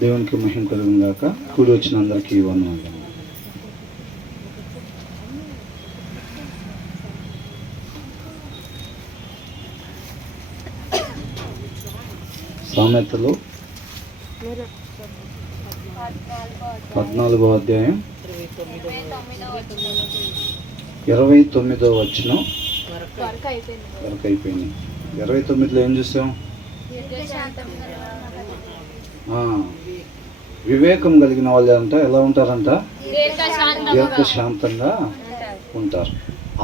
దేవునికి మహిమ కలుగును గాక. కూడి వచ్చిన అందరికీ వందనాలు. సామెతలు 14వ అధ్యాయం 29వ వచనం వరకు అయిపోయింది. 29లో ఏం చూసాం? వివేకం కలిగిన వాళ్ళు ఎలా ఉంటారంట? దీర్ఘశాంతంగా ఉంటారు.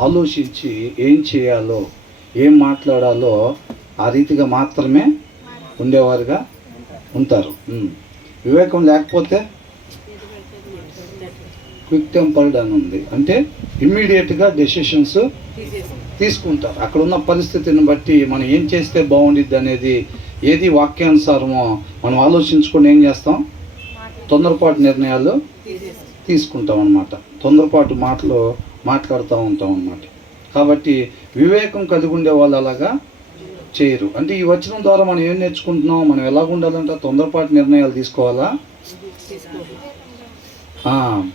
ఆలోచించి ఏం చేయాలో, ఏం మాట్లాడాలో ఆ రీతిగా మాత్రమే ఉండేవారుగా ఉంటారు. వివేకం లేకపోతే క్విక్ టెంపర్డ్ అని ఉంది, అంటే ఇమ్మీడియట్గా డెసిషన్స్ తీసుకుంటారు. అక్కడ ఉన్న పరిస్థితిని బట్టి మనం ఏం చేస్తే బాగుండిద్ది అనేది ఏది వాక్యానుసారమో మనం ఆలోచించుకొని ఏం చేస్తాం? తొందరపాటు నిర్ణయాలు తీసుకుంటాం అన్నమాట. తొందరపాటు మాటలు మాట్లాడుతూ ఉంటాం అన్నమాట. కాబట్టి వివేకం కలిగి ఉండే వాళ్ళు అలాగా చేయరు. అంటే ఈ వచనం ద్వారా మనం ఏం నేర్చుకుంటున్నాం? మనం ఎలాగ ఉండాలంటే తొందరపాటు నిర్ణయాలు తీసుకోవాలా?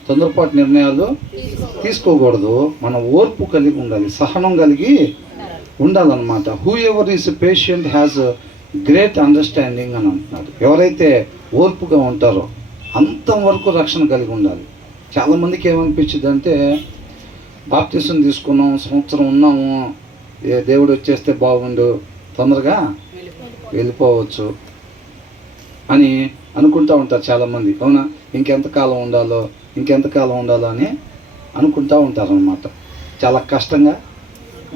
తొందరపాటు నిర్ణయాలు తీసుకోకూడదు. మనం ఓర్పు కలిగి ఉండాలి, సహనం కలిగి ఉండాలన్నమాట. Who ever is patient has great understanding అని అంటున్నారు. ఎవరైతే ఓర్పుగా ఉంటారో అంతవరకు రక్షణ కలిగి ఉండాలి. చాలామందికి ఏమనిపించింది అంటే, బాప్తిసం తీసుకున్నాం, సంవత్సరం ఉన్నాము, దేవుడు వచ్చేస్తే బాగుండు, తొందరగా వెళ్ళిపోవచ్చు అని అనుకుంటూ ఉంటారు చాలామంది. అవునా? ఇంకెంతకాలం ఉండాలో అని అనుకుంటూ ఉంటారు అన్నమాట. చాలా కష్టంగా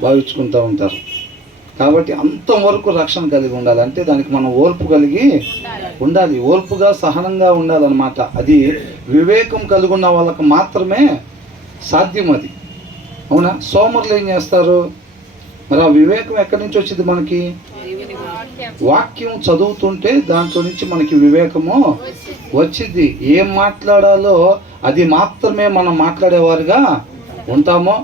భావించుకుంటూ ఉంటారు. కాబట్టి అంతవరకు రక్షణ కలిగి ఉండాలి. అంటే దానికి మనం ఓర్పు కలిగి ఉండాలి, ఓర్పుగా సహనంగా ఉండాలన్నమాట. అది వివేకం కలిగి ఉన్న వాళ్ళకి మాత్రమే సాధ్యం అది. అవునా? సోమరులు ఏం చేస్తారు? మరి ఆ వివేకం ఎక్కడి నుంచి వచ్చింది మనకి? వాక్యం చదువుతుంటే దాంట్లో నుంచి మనకి వివేకము వచ్చింది. ఏం మాట్లాడాలో అది మాత్రమే మనం మాట్లాడేవారుగా ఉంటామో,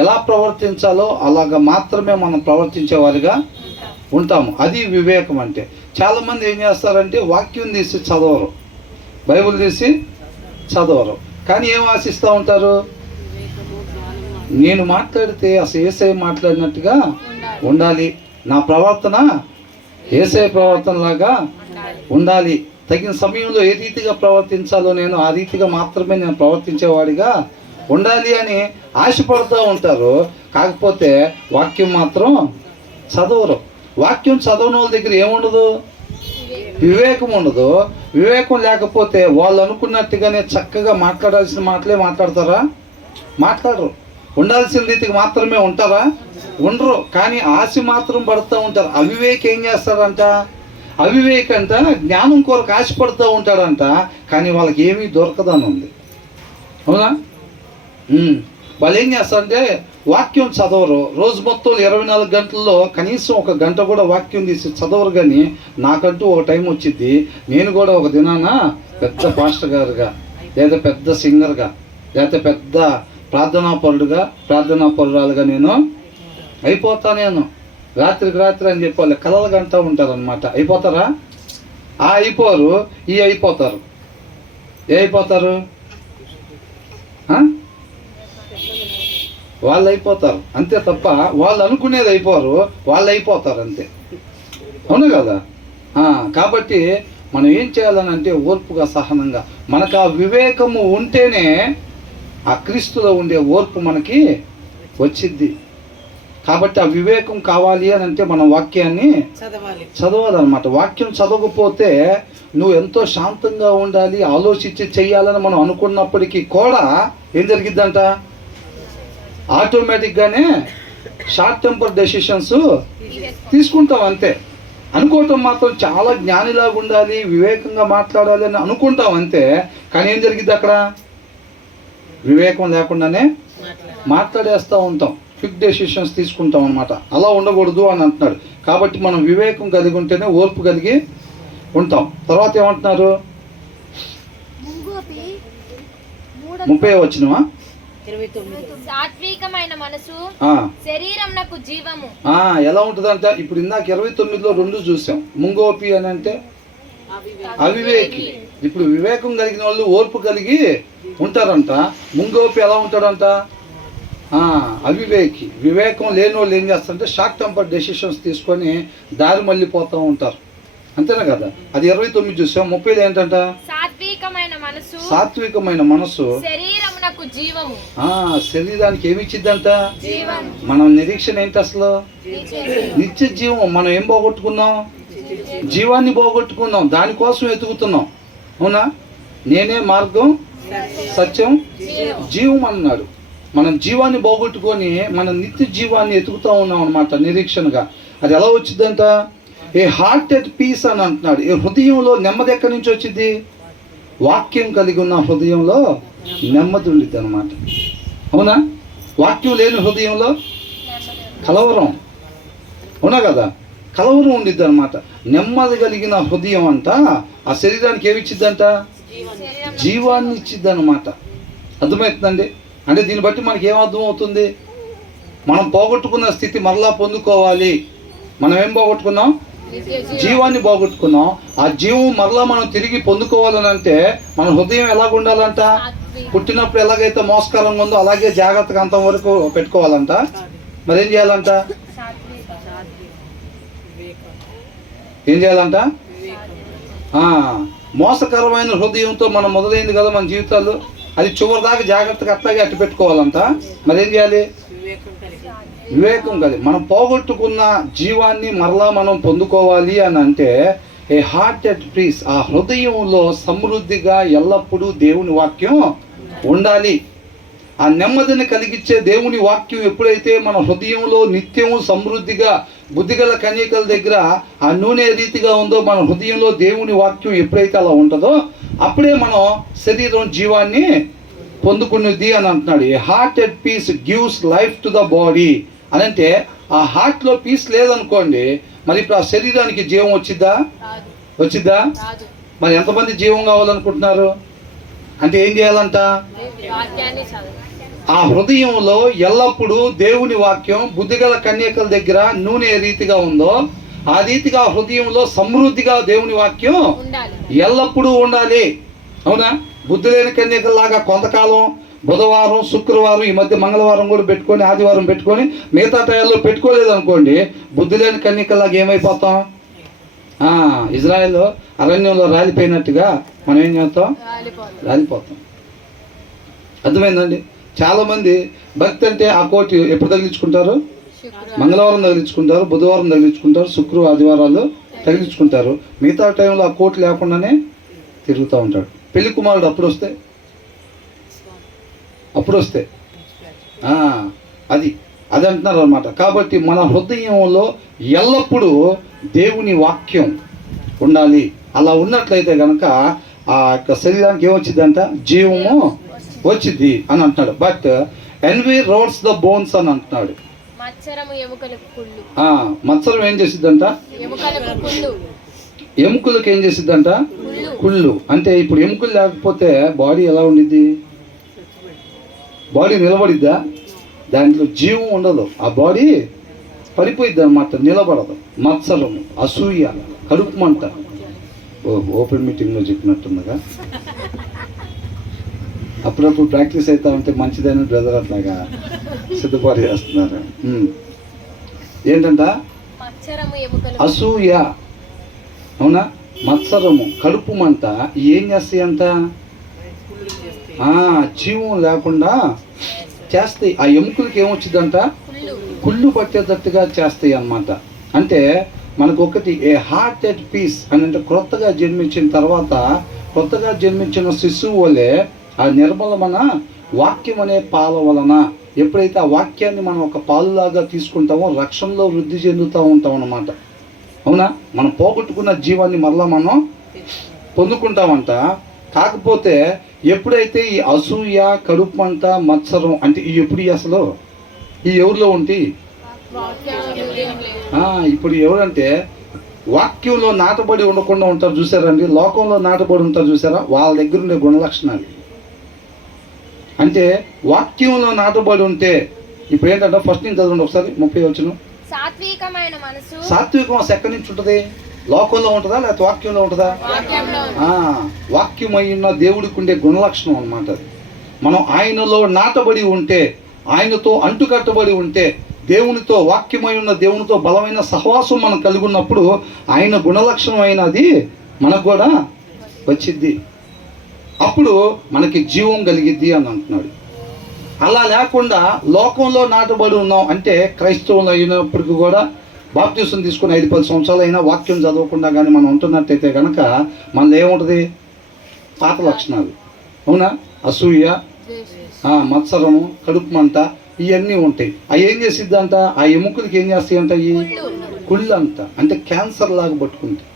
ఎలా ప్రవర్తించాలో అలాగ మాత్రమే మనం ప్రవర్తించేవారుగా ఉంటాము. అది వివేకం అంటే. చాలామంది ఏం చేస్తారంటే వాక్యం తీసి చదవరు, బైబిల్ తీసి చదవరు, కానీ ఏం ఆశిస్తూ ఉంటారు? నేను మాట్లాడితే అసలు యేసయ్య మాట్లాడినట్టుగా ఉండాలి, నా ప్రవర్తన యేసయ్య ప్రవర్తనలాగా ఉండాలి, తగిన సమయంలో ఏ రీతిగా ప్రవర్తించాలో నేను ఆ రీతిగా మాత్రమే నేను ప్రవర్తించేవాడిగా ఉండాలి అని ఆశపడుతూ ఉంటారు. కాకపోతే వాక్యం మాత్రం చదవరు. వాక్యం చదవని వాళ్ళ దగ్గర ఏముండదు? వివేకం ఉండదు. వివేకం లేకపోతే వాళ్ళు అనుకున్నట్టుగానే చక్కగా మాట్లాడాల్సిన మాటలే మాట్లాడతారా? మాట్లాడరు. ఉండాల్సిన రీతికి మాత్రమే ఉంటారా? ఉండరు. కానీ ఆశ మాత్రం పడుతూ ఉంటారు. అవివేక్ ఏం చేస్తారంట? అవివేక్ అంట జ్ఞానం కొరకు ఆశపడుతూ ఉంటాడంట, కానీ వాళ్ళకి ఏమీ దొరకదని ఉంది. అవునా? వాళ్ళు ఏం చేస్తారంటే వాక్యం చదవరు. రోజు మొత్తం 24 గంటల్లో కనీసం 1 గంట కూడా వాక్యం తీసి చదవరు. కానీ నాకంటూ ఒక టైం వచ్చింది, నేను కూడా ఒక దినాన పెద్ద పాస్టర్ గారుగా, లేదా పెద్ద సింగర్గా, లేదా పెద్ద ప్రార్థనా పరురాలుగా నేను అయిపోతా. నేను రాత్రికి రాత్రి అని చెప్పాలి కలలు గంటూ ఉంటారనమాట. అయిపోతారా? అయిపోరు. అయిపోతారు. అయిపోతారు వాళ్ళు అయిపోతారు అంతే తప్ప వాళ్ళు అనుకునేది అయిపోరు, వాళ్ళు అయిపోతారు అంతే. అవును కదా? కాబట్టి మనం ఏం చేయాలని అంటే ఓర్పుగా, సహనంగా, మనకు ఆ వివేకము ఉంటేనే ఆ క్రీస్తులో ఉండే ఓర్పు మనకి వచ్చిద్ది. కాబట్టి ఆ వివేకం కావాలి అని అంటే మనం వాక్యాన్ని చదవాలన్నమాట. వాక్యం చదవకపోతే నువ్వు ఎంతో శాంతంగా ఉండాలి, ఆలోచించి చెయ్యాలని మనం అనుకున్నప్పటికీ కూడా ఏం జరిగిద్దంట? ఆటోమేటిక్గానే షార్ట్ టెంపర్ డెసిషన్స్ తీసుకుంటాం అంతే. అనుకోవటం మాత్రం చాలా జ్ఞానిలాగా ఉండాలి, వివేకంగా మాట్లాడాలి అని అనుకుంటాం అంతే. కానీ ఏం జరిగిద్ది అక్కడ? వివేకం లేకుండానే మాట్లాడేస్తూ ఉంటాం, క్విక్ డెసిషన్స్ తీసుకుంటాం అనమాట. అలా ఉండకూడదు అని అంటున్నాడు. కాబట్టి మనం వివేకం కలిగి ఉంటేనే ఓర్పు కలిగి ఉంటాం. తర్వాత ఏమంటున్నారు? 30వ వచనమా? సాత్వికమైన మనసు శరీరమునకు జీవము. ఎలా ఉంటుందంట? ఇప్పుడు ఇందాక 29లో 2 చూసాం. ముంగోపి అని అంటే అవివేకి. ఇప్పుడు వివేకం కలిగిన వాళ్ళు ఓర్పు కలిగి ఉంటారంట. ముంగోపి ఎలా ఉంటాడంట? అవివేకి. వివేకం లేని వాళ్ళు ఏం చేస్తారంటే షార్ట్ టెంపర్ డెసిషన్స్ తీసుకొని దారి మళ్ళీపోతూ ఉంటారు. అంతేనా కదా? అది 29 చూసాం. 30 ఏంటంట? సాత్వికమైన మనసు శరీరమునకు జీవము. శరీరానికి ఏమి ఇచ్చిద్దంట? మనం నిరీక్షణ ఏంటి అసలు? నిత్య జీవం. మనం ఏం పోగొట్టుకున్నాం? జీవాన్ని పోగొట్టుకున్నాం. దానికోసం వెతుకుతున్నాం. అవునా? నేనే మార్గం, సత్యం, జీవం అన్నాడు. మనం జీవాన్ని పోగొట్టుకొని మన నిత్య జీవాన్ని ఎతుకుతూ ఉన్నాం అన్నమాట నిరీక్షణగా. అది ఎలా వచ్చిందంట? ఏ హార్ట్ ఎట్ పీస్ అని అంటున్నాడు. ఈ హృదయంలో నెమ్మది ఎక్కడి నుంచి వచ్చింది? వాక్యం కలిగి ఉన్న హృదయంలో నెమ్మది ఉండిద్ది అనమాట. అవునా? వాక్యం లేని హృదయంలో కలవరం. అవునా కదా? కలవరం ఉండిద్ది అనమాట. నెమ్మది కలిగిన హృదయం అంట ఆ శరీరానికి ఏమి ఇచ్చిద్దంట? జీవాన్ని ఇచ్చిద్ది అనమాట. అర్థమవుతుందండి? అంటే దీన్ని బట్టి మనకి ఏమర్థం అవుతుంది? మనం పోగొట్టుకున్న స్థితి మరలా పొందుకోవాలి. మనం ఏం పోగొట్టుకున్నాం? జీవాన్ని పోగొట్టుకున్నాం. ఆ జీవం మరలా మనం తిరిగి పొందుకోవాలని అంటే మన హృదయం ఎలాగ ఉండాలంట? పుట్టినప్పుడు ఎలాగైతే మోసకరంగా ఉందో అలాగే జాగ్రత్తగా అంత వరకు పెట్టుకోవాలంట. మరేం చేయాలంట? ఏం చేయాలంట? మోసకరమైన హృదయంతో మనం మొదలైంది కదా మన జీవితాలు. అది చివరి దాకా జాగ్రత్తగా అట్లాగే అట్టు పెట్టుకోవాలంట. మరేం చేయాలి? వివేకం కలిగి మనం పోగొట్టుకున్న జీవాన్ని మరలా మనం పొందుకోవాలి అని అంటే ఏ హార్ట్ ఎట్ పీస్. ఆ హృదయంలో సమృద్ధిగా ఎల్లప్పుడూ దేవుని వాక్యం ఉండాలి. ఆ నెమ్మదిని కలిగించే దేవుని వాక్యం ఎప్పుడైతే మన హృదయంలో నిత్యం సమృద్ధిగా బుద్ధిగల కన్యకల దగ్గర ఆ నూనె రీతిగా ఉందో మన హృదయంలో దేవుని వాక్యం ఎప్పుడైతే అలా ఉంటుందో అప్పుడే మనం శరీరం జీవాన్ని పొందుకునేది అని అంటున్నాడు. A heart at peace gives life to the body అని అంటే ఆ హార్ట్లో పీస్ లేదనుకోండి, మరి ఇప్పుడు ఆ శరీరానికి జీవం వచ్చిద్దా? మరి ఎంతమంది జీవం కావాలనుకుంటున్నారు? అంటే ఏం చేయాలంట? ఆ హృదయంలో ఎల్లప్పుడూ దేవుని వాక్యం బుద్ధిగల కన్యకల దగ్గర నూనె ఏ రీతిగా ఉందో ఆ రీతిగా హృదయంలో సమృద్ధిగా దేవుని వాక్యం ఎల్లప్పుడూ ఉండాలి. అవునా? బుద్ధి లేని కన్యకల్లాగా కొంతకాలం బుధవారం, శుక్రవారం, ఈ మధ్య మంగళవారం కూడా పెట్టుకొని ఆదివారం పెట్టుకొని మిగతా టైంలో పెట్టుకోలేదు అనుకోండి, బుద్ధి లేని కన్యకల్లాగా ఏమైపోతాం? ఇజ్రాయెల్ అరణ్యంలో రాలిపోయినట్టుగా మనం ఏం చేస్తాం? రాలిపోతాం. అర్థమైందండి? చాలామంది భక్తి అంటే ఆ కోటి ఎప్పుడు తగిలించుకుంటారు? మంగళవారం తగిలించుకుంటారు, బుధవారం తగిలించుకుంటారు, శుక్రవారం, ఆదివారాలు తగిలించుకుంటారు. మిగతా టైంలో ఆ కోటి లేకుండానే తిరుగుతూ ఉంటాడు. పెళ్లి కుమారుడు అప్పుడు వస్తే అది అంటున్నారు అనమాట. కాబట్టి మన హృదయంలో ఎల్లప్పుడూ దేవుని వాక్యం ఉండాలి. అలా ఉన్నట్లయితే కనుక ఆ యొక్క శరీరానికి ఏమొచ్చిందంట? జీవము వచ్చింది అని అంటున్నాడు. But envy rots the bones అని అంటున్నాడు. మత్సరం ఏం చేసిద్దంట? ఎముకలకు ఏం చేసిద్దంట? కుళ్ళు. అంటే ఇప్పుడు ఎముకలు లేకపోతే బాడీ ఎలా ఉండిద్ది? బాడీ నిలబడిద్దా? దాంట్లో జీవం ఉండదు. ఆ బాడీ పడిపోయిద్ది అనమాట, నిలబడదు. మత్సరము, అసూయ, కడుపు మంట. ఓపెన్ మీటింగ్లో చెప్పినట్టున్నగా అప్పుడప్పుడు ప్రాక్టీస్ అవుతా ఉంటే మంచిదని బ్రదర్ అట్లాగా సిద్ధపాటు చేస్తున్నారు. ఏంటంట? అసూయ. అవునా? మత్సరము, కడుపు మంట ఏం చేస్తాయి అంట? జీవం లేకుండా చేస్తాయి. ఆ ఎముకలకి ఏమొచ్చిందంట? కుళ్ళు పట్టేటట్టుగా చేస్తాయి అన్నమాట. అంటే మనకు ఒకటి ఏ హార్ట్ ఎట్ పీస్ అని అంటే కొత్తగా జన్మించిన తర్వాత కొత్తగా జన్మించిన శిశువు వలె ఆ నిర్మలమైన వాక్యం అనే పాల వలన ఎప్పుడైతే ఆ వాక్యాన్ని మనం ఒక పాలులాగా తీసుకుంటామో రక్షణలో వృద్ధి చెందుతూ ఉంటాం అన్నమాట. అవునా? మనం పోగొట్టుకున్న జీవాన్ని మరలా మనం పొందుకుంటామంట. కాకపోతే ఎప్పుడైతే ఈ అసూయ, కడుపు మంట, మత్సరం అంటే ఈ ఎప్పుడు అసలు ఈ ఎవరిలో ఉంటాయి? ఇప్పుడు ఎవరంటే వాక్యంలో నాటబడి ఉండకుండా ఉంటారు చూసారండి. లోకంలో నాటబడి ఉంటారు చూసారా? వాళ్ళ దగ్గర ఉండే గుణలక్షణాలు. అంటే వాక్యంలో నాటబడి ఉంటే ఇప్పుడు ఏంటంటే ఫస్ట్ నుంచి చదవండి ఒకసారి 30 వచనం. సాత్వికమైన మనసు. సాత్వికం ఎక్కడి నుంచి ఉంటుంది? లోకంలో ఉంటుందా లేకపోతే వాక్యంలో ఉంటుందా? వాక్యంలో వాక్యమై ఉన్న దేవుడికి ఉండే గుణలక్షణం అన్నమాట అది. మనం ఆయనలో నాటబడి ఉంటే, ఆయనతో అంటుకట్టబడి ఉంటే, దేవునితో వాక్యమై ఉన్న దేవునితో బలమైన సహవాసం మనం కలిగి ఉన్నప్పుడు ఆయన గుణలక్షణం అయినది మనకు కూడా వచ్చిద్ది. అప్పుడు మనకి జీవం కలిగిద్ది అని అంటున్నాడు. అలా లేకుండా లోకంలో నాటబడి ఉన్నాం అంటే, క్రైస్తవులు అయినప్పటికీ కూడా బాప్తీసం తీసుకుని 5-10 సంవత్సరాలు అయినా వాక్యం చదవకుండా కానీ మనం ఉంటున్నట్టయితే కనుక మనలో ఏముంటుంది? పాత లక్షణాలు. అవునా? అసూయ, మత్సరము, కడుపు మంట, ఇవన్నీ ఉంటాయి. అవి ఏం చేసిద్దంట? ఆ ఎముకలకి ఏం చేస్తాయంట? ఈ కుళ్ళు అంట, అంటే క్యాన్సర్ లాగా పట్టుకుంటాయి.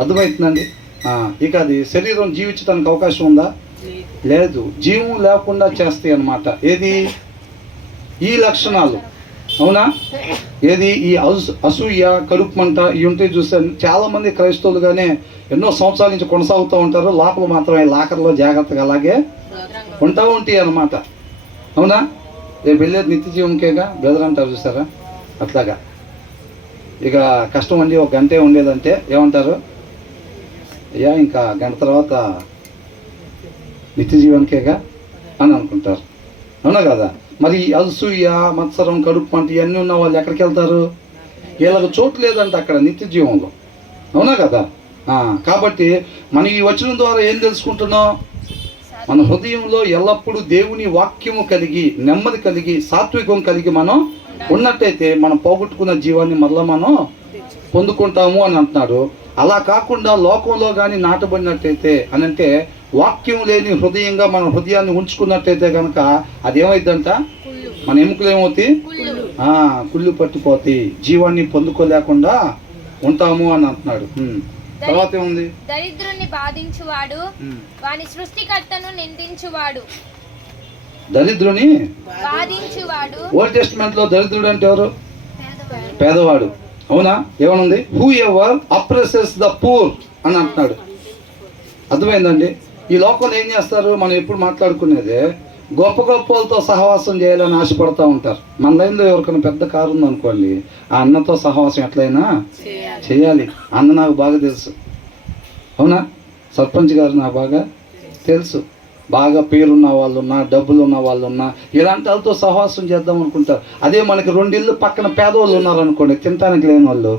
అర్థమవుతుందండి? ఇక అది శరీరం జీవించడానికి అవకాశం ఉందా? లేదు. జీవం లేకుండా చేస్తాయి అన్నమాట. ఏది? ఈ లక్షణాలు. అవునా? ఏది? ఈ అసూయ, కడుపు మంట, ఇవి ఉంటాయి. చూసాను చాలామంది క్రైస్తవులుగానే ఎన్నో సంవత్సరాల నుంచి కొనసాగుతూ ఉంటారు. లోపల మాత్రమే లాకర్లో జాగ్రత్తగా అలాగే ఉంటాయి అన్నమాట. అవునా? రేపు వెళ్ళేది నిత్య జీవంకేగా బ్రదర్ అంటారు, చూసారా? అట్లాగా ఇక కష్టం అండి, 1 గంటే ఉండేదంటే ఏమంటారు? అయ్యా ఇంకా గంట తర్వాత నిత్య జీవనకేగా అని అనుకుంటారు. అవునా కదా? మరి అసూయ, మత్సరం, కడుపు మంట ఇవన్నీ ఉన్న వాళ్ళు ఎక్కడికి వెళ్తారు? వీళ్ళకి చోటు లేదంట అక్కడ నిత్య జీవంలో. అవునా కదా? కాబట్టి మనం ఈ వచనం ద్వారా ఏం తెలుసుకుంటున్నాం? మన హృదయంలో ఎల్లప్పుడూ దేవుని వాక్యము కలిగి, నెమ్మది కలిగి, సాత్వికం కలిగి మనం ఉన్నట్టయితే మనం పోగొట్టుకున్న జీవాన్ని మరలా మనం పొందుకుంటాము అని అంటున్నాడు. అలా కాకుండా లోకంలో కానీ నాటబడినట్టయితే అని అంటే, వాక్యం లేని హృదయంగా మన హృదయాన్ని ఉంచుకున్నట్టయితే కనుక అదేమైందంట? మన ఎముకలు ఏమవుతాయి? కుళ్ళు పట్టిపోతాయి, జీవాన్ని పొందుకోలేకుండా ఉంటాము అని అంటున్నాడు. తర్వాత ఏముంది? దరిద్రుని బాధించువాడు వాని సృష్టికర్తను నిందించువాడు. దరిద్రుని బాధించువాడు. ఓల్డ్ టెస్టిమెంట్ లో దరిద్రుడు అంటే ఎవరు? పేదవాడు. అవునా? ఏమనుంది? హూ ఎవర్ అప్రెసెస్ ద పూర్ అని అంటున్నాడు. అర్థమైందండి? ఈ లోకంలో ఏం చేస్తారు? మనం ఎప్పుడు మాట్లాడుకునేదే గొప్ప గొప్పలతో సహవాసం చేయాలని ఆశపడతా ఉంటారు. మన లైన్లో ఎవరికైనా పెద్ద కారు ఉందనుకోండి, ఆ అన్నతో సహవాసం ఎట్లయినా చేయాలి. అన్న నాకు బాగా తెలుసు. అవునా? సర్పంచ్ గారు నాకు బాగా తెలుసు. బాగా పేరున్న వాళ్ళు ఉన్నా, డబ్బులు ఉన్న వాళ్ళు ఉన్నా, ఇలాంటి వాళ్ళతో సహవాసం చేద్దాం అనుకుంటారు. అదే మనకి 2 ఇళ్ళు పక్కన పేదవాళ్ళు ఉన్నారనుకోండి, తినటానికి లేని వాళ్ళు,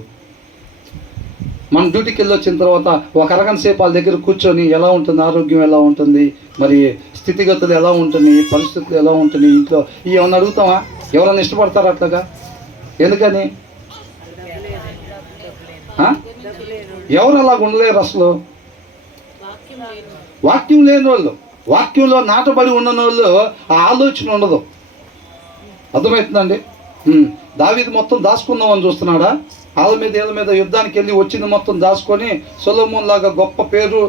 మన డ్యూటీకి వెళ్ళి వచ్చిన తర్వాత ఒక అరగంట సేపు వాళ్ళ దగ్గర కూర్చొని ఎలా ఉంటుంది, ఆరోగ్యం ఎలా ఉంటుంది, మరి స్థితిగతులు ఎలా ఉంటుంది, పరిస్థితులు ఎలా ఉంటుంది, ఇంట్లో ఏమన్నా అడుగుతామా? ఎవరన్నా ఇష్టపడతారు అట్లాగా? ఎందుకని? ఎవరు అలాగ ఉండలేరు అసలు. వాక్యం లేని వాళ్ళు, వాక్యంలో నాటబడి ఉన్న వాళ్ళు ఆ ఆలోచన ఉండదు. అర్థమవుతుందండి? దావీదు మొత్తం దాచుకుందామని చూస్తున్నాడా? వాళ్ళ మీద వీళ్ళ మీద యుద్ధానికి వెళ్ళి వచ్చింది మొత్తం దాచుకొని సొలొమోన్ లాగా గొప్ప పేరు,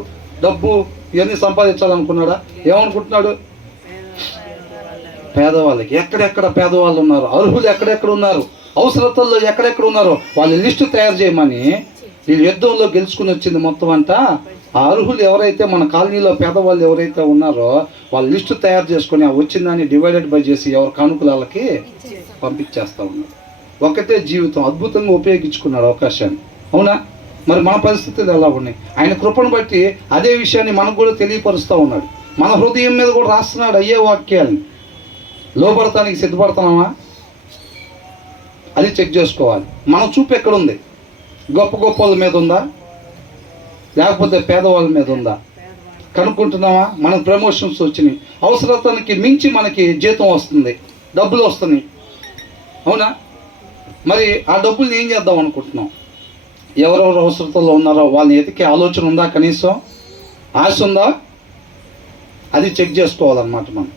డబ్బు ఇవన్నీ సంపాదించాలనుకున్నాడా? ఏమనుకుంటున్నాడు? పేదవాళ్ళకి ఎక్కడెక్కడ పేదవాళ్ళు ఉన్నారు, అర్హులు ఎక్కడెక్కడ ఉన్నారు, అవసరతల్లో ఎక్కడెక్కడ ఉన్నారో వాళ్ళ లిస్టు తయారు చేయమని వీళ్ళు యుద్ధంలో గెలుచుకుని వచ్చింది మొత్తం అంట. ఆ అర్హులు ఎవరైతే మన కాలనీలో పేదవాళ్ళు ఎవరైతే ఉన్నారో వాళ్ళ లిస్టు తయారు చేసుకొని ఆ వచ్చిందాన్ని డివైడెడ్ బై చేసి ఎవరి కానుకలకి పంపించేస్తూ ఉన్నారు. ఒకటే జీవితం అద్భుతంగా ఉపయోగించుకున్నాడు అవకాశాన్ని. అవునా? మరి మన పరిస్థితులు ఎలా ఉన్నాయి? ఆయన కృపను బట్టి అదే విషయాన్ని మనకు కూడా తెలియపరుస్తూ ఉన్నాడు. మన హృదయం మీద కూడా రాస్తున్నాడు అయ్యే వాక్యాన్ని. లోపడటానికి సిద్ధపడుతున్నామా? అది చెక్ చేసుకోవాలి. మన చూపు ఎక్కడుంది? గొప్ప గొప్ప వాళ్ళ మీద ఉందా, లేకపోతే పేదవాళ్ళ మీద ఉందా? కనుక్కుంటున్నామా? మనకు ప్రమోషన్స్ వచ్చినాయి, అవసరతానికి మించి మనకి జీతం వస్తుంది, డబ్బులు వస్తున్నాయి. అవునా? మరి ఆ డబ్బుల్ని ఏం చేద్దాం అనుకుంటున్నాం? ఎవరెవరు అవసరతలో ఉన్నారో వాళ్ళని ఎతికే ఆలోచన ఉందా? కనీసం ఆశ ఉందా? అది చెక్ చేసుకోవాలన్నమాట మనం.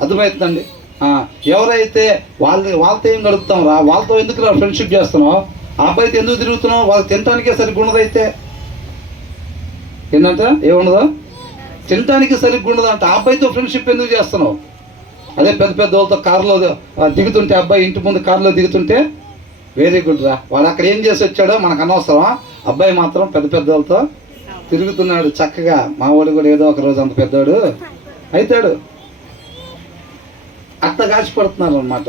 అర్థమవుతుందండి? ఎవరైతే వాళ్ళతో ఏం గడుపుతాం రా, వాళ్ళతో ఎందుకు రా ఫ్రెండ్షిప్ చేస్తున్నావు, ఆ అబ్బాయితో ఎందుకు తిరుగుతున్నావు, వాళ్ళకి తినటానికే సరిగ్గా ఉండదైతే ఏంటంటే ఏముండదా? తినటానికి సరిగ్గా ఉండదంట. ఆ అబ్బాయితో ఫ్రెండ్షిప్ ఎందుకు చేస్తున్నావు? అదే పెద్ద పెద్ద వాళ్ళతో కారులో దిగుతుంటే, అబ్బాయి ఇంటి ముందు కారులో దిగుతుంటే వెరీ గుడ్ రా, వాడు అక్కడ ఏం చేసి వచ్చాడో మనకు అనవసరమా, అబ్బాయి మాత్రం పెద్ద పెద్ద వాళ్ళతో తిరుగుతున్నాడు చక్కగా, మా వాడు కూడా ఏదో ఒక రోజు అంత పెద్దవాడు అవుతాడు. అట్లా కాచిపడుతున్నారు అన్నమాట.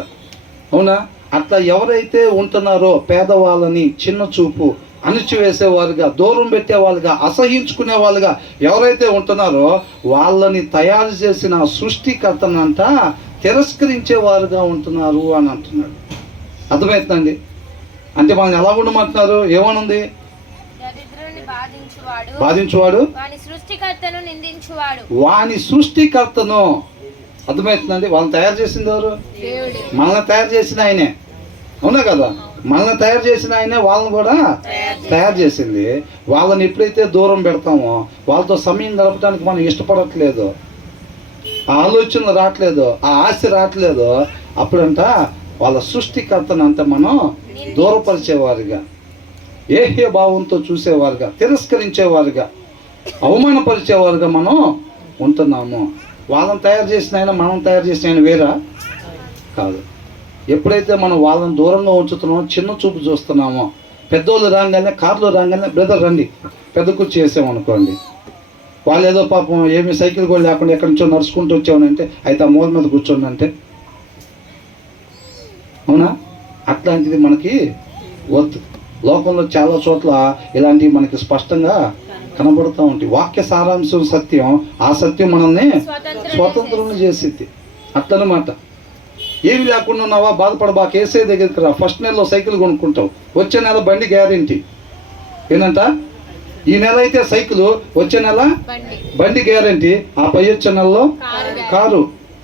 అవునా? అట్లా ఎవరైతే ఉంటున్నారో పేదవాళ్ళని చిన్న చూపు, అణిచివేసేవారుగా, దూరం పెట్టేవాళ్ళుగా, అసహించుకునే వాళ్ళుగా ఎవరైతే ఉంటున్నారో వాళ్ళని తయారు చేసిన సృష్టికర్తనంట తిరస్కరించేవారుగా ఉంటున్నారు అని అంటున్నాడు. అర్థమవుతుందండి? అంటే మనం ఎలా ఉండమంటున్నారు? ఏమనుంది? దరిద్రుని బాధించువాడు బాధించువాడు వాని సృష్టికర్తను నిందించువాడు. వాని సృష్టికర్తను. అర్థమవుతుందండి? వాళ్ళని తయారు చేసింది ఎవరు? దేవుడు. మనల్ని తయారు చేసిన ఆయనే. అవునా కదా? మనల్ని తయారు చేసిన ఆయనే వాళ్ళని కూడా తయారు చేసింది. వాళ్ళని ఎప్పుడైతే దూరం పెడతామో, వాళ్ళతో సమయం గడపడానికి మనం ఇష్టపడట్లేదు, ఆ ఆలోచనలు రావట్లేదు, ఆ ఆశ రావట్లేదు, అప్పుడంట వాళ్ళ సృష్టికర్తను అంతా మనం దూరపరిచేవారుగా, ఏహ్య భావంతో చూసేవారుగా, తిరస్కరించేవారుగా, అవమానపరిచేవారుగా మనం ఉంటున్నాము. వాళ్ళని తయారు చేసిన ఆయన మనం తయారు చేసిన ఆయన వేరా? కాదు. ఎప్పుడైతే మనం వాళ్ళని దూరంగా ఉంచుతున్నామో, చిన్న చూపు చూస్తున్నామో, పెద్దోళ్ళు రాగానే, కార్లో రాగానే బ్రదర్ రండి పెద్ద కుర్చీ వేసామనుకోండి, వాళ్ళు ఏదో పాపం ఏమి సైకిల్ కూడా లేకుండా ఎక్కడి నుంచో నడుచుకుంటూ వచ్చామనంటే అయితే ఆ మూల మీద కూర్చోండి అంటే, అవునా? అట్లాంటిది మనకి వద్దు. లోకంలో చాలా చోట్ల ఇలాంటివి మనకి స్పష్టంగా కనబడుతూ ఉంటాయి. వాక్య సారాంశం సత్యం, ఆ సత్యం మనల్ని స్వతంత్రం చేసిద్ది. అట్లనమాట. ఏమి లేకుండా ఉన్నావా, బాధపడబా, కేసే దగ్గరికి రా, ఫస్ట్ నెలలో సైకిల్ కొనుక్కుంటావు, వచ్చే నెల బండి గ్యారెంటీ. ఏంటంట? ఈ నెల అయితే సైకిల్, వచ్చే నెల బండి గ్యారెంటీ, ఆ పై వచ్చే నెలలో కారు.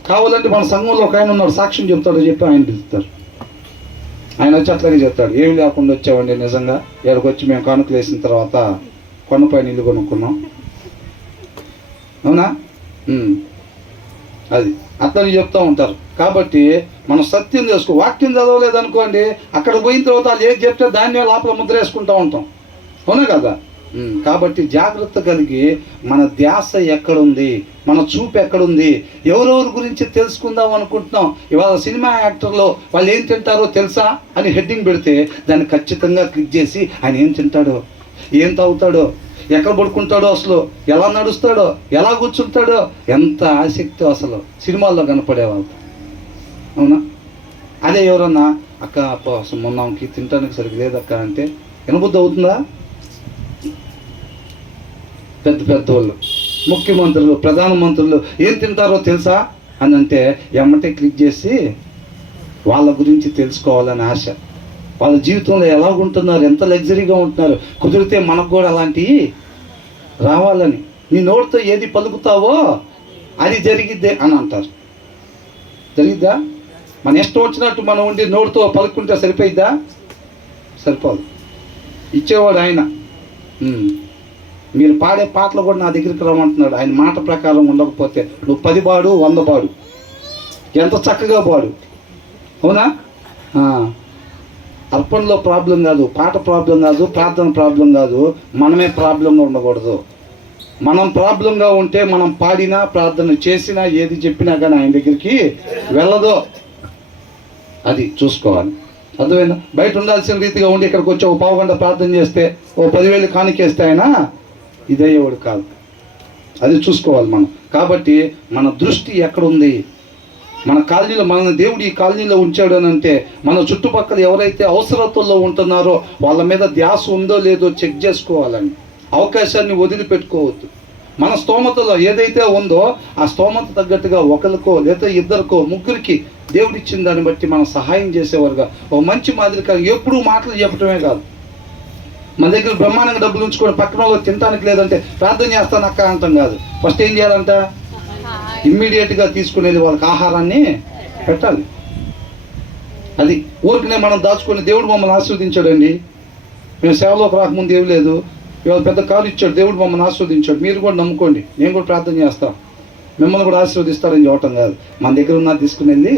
కావాలంటే మన సంఘంలో ఒక ఆయన ఉన్నాడు, సాక్ష్యం చెప్తాడు, చెప్పి ఆయన పిలుస్తారు. ఆయన వచ్చి అట్లాగే చెప్తాడు, ఏమి లేకుండా వచ్చామండి, నిజంగా ఇక్కడికి వచ్చి మేము కానుకలు వేసిన తర్వాత కొండపైన ఇల్లు కొనుక్కున్నాం. అవునా? అది అట్లని చెప్తూ ఉంటారు. కాబట్టి మనం సత్యం చేసుకో. వాక్యం చదవలేదనుకోండి, అక్కడ పోయిన తర్వాత వాళ్ళు ఏది చెప్తే దాన్ని లోపల ముద్ర వేసుకుంటూ ఉంటాం. అవునా కదా? కాబట్టి జాగ్రత్త కలిగి మన ధ్యాస ఎక్కడుంది, మన చూపు ఎక్కడుంది, ఎవరెవరి గురించి తెలుసుకుందాం అనుకుంటున్నాం. ఇవాళ సినిమా యాక్టర్లు వాళ్ళు ఏం తింటారో తెలుసా అని హెడ్డింగ్ పెడితే దాన్ని ఖచ్చితంగా క్లిక్ చేసి ఆయన ఏం తింటాడో, ఏం తాగుతాడో, ఎక్కడ పడుకుంటాడో, అసలు ఎలా నడుస్తాడో, ఎలా కూర్చుంటాడో, ఎంత ఆసక్తి అసలు సినిమాల్లో కనపడేవాళ్ళు. అవునా? అదే ఎవరన్నా అక్క అసలు మొన్నకి తినడానికి సరిగ్గా లేదక్క అంటే వినబుద్ధి అవుతుందా? పెద్ద పెద్దవాళ్ళు, ముఖ్యమంత్రులు, ప్రధానమంత్రులు ఏం తింటారో తెలుసా అని అంటే ఎమ్మటే క్లిక్ చేసి వాళ్ళ గురించి తెలుసుకోవాలని ఆశ. వాళ్ళ జీవితంలో ఎలా ఉంటున్నారు, ఎంత లగ్జరీగా ఉంటున్నారు, కుదిరితే మనకు కూడా అలాంటివి రావాలని. నీ నోటితో ఏది పలుకుతావో అది జరిగిద్దే అని అంటారు. జరిగిద్దా? మన ఇష్టం వచ్చినట్టు మనం ఉండి నోటితో పలుకుంటే సరిపోయిద్దా? సరిపోదు. ఇచ్చేవాడు ఆయన. మీరు పాడే పాటలు కూడా నా దగ్గరికి రమ్మంటున్నాడు. ఆయన మాట ప్రకారం ఉండకపోతే నువ్వు 10 పాడు, 100 పాడు, ఎంత చక్కగా పాడు. అవునా? అర్పణలో ప్రాబ్లం కాదు, పాట ప్రాబ్లం కాదు, ప్రార్థన ప్రాబ్లం కాదు, మనమే ప్రాబ్లంగా ఉండకూడదు. మనం ప్రాబ్లంగా ఉంటే మనం పాడినా, ప్రార్థన చేసినా, ఏది చెప్పినా కానీ ఆయన దగ్గరికి వెళ్ళదో. అది చూసుకోవాలి. అర్థమైందా? బయట ఉండాల్సిన రీతిగా ఉండి ఇక్కడికి వచ్చి ఒక పావు గంట ప్రార్థన చేస్తే, ఓ 10,000 కానికేస్తే ఆయన ఇదయ్యేవాడు కాదు. అది చూసుకోవాలి మనం. కాబట్టి మన దృష్టి ఎక్కడుంది, మన కాలనీలో, మన దేవుడు ఈ కాలనీలో ఉంచాడు అని అంటే మన చుట్టుపక్కల ఎవరైతే అవసరతల్లో ఉంటున్నారో వాళ్ళ మీద ధ్యాస ఉందో లేదో చెక్ చేసుకోవాలని. అవకాశాన్ని వదిలిపెట్టుకోవద్దు. మన స్తోమతలో ఏదైతే ఉందో ఆ స్తోమత తగ్గట్టుగా ఒకరికో లేదా ఇద్దరికో ముగ్గురికి దేవుడిచ్చిన దాన్ని బట్టి మనం సహాయం చేసేవారుగా, ఒక మంచి మాదిరిగా ఎప్పుడూ మాటలు చెప్పటమే కాదు. మన దగ్గర బ్రహ్మాండంగా డబ్బులు ఉంచుకొని పక్కన వాళ్ళు తినడానికి లేదంటే ప్రార్థన చేస్తాను అక్క అంటాం కాదు. ఫస్ట్ ఏం చేయాలంట? ఇమ్మీడియట్గా తీసుకునేది వాళ్ళకి ఆహారాన్ని పెట్టాలి. అది ఊరికనే మనం దాచుకొని దేవుడు మమ్మల్ని ఆశీర్వదించాడండి, మేము సేవలోకి రాకముందు ఏమి లేదు, ఇవాళ పెద్ద కారు ఇచ్చాడు, దేవుడు మమ్మల్ని ఆశీర్వదించాడు, మీరు కూడా నమ్ముకోండి, నేను కూడా ప్రార్థన చేస్తాను, మిమ్మల్ని కూడా ఆశీర్వదిస్తాడని చెప్పటం కాదు. మన దగ్గర ఉన్న తీసుకుని వెళ్ళి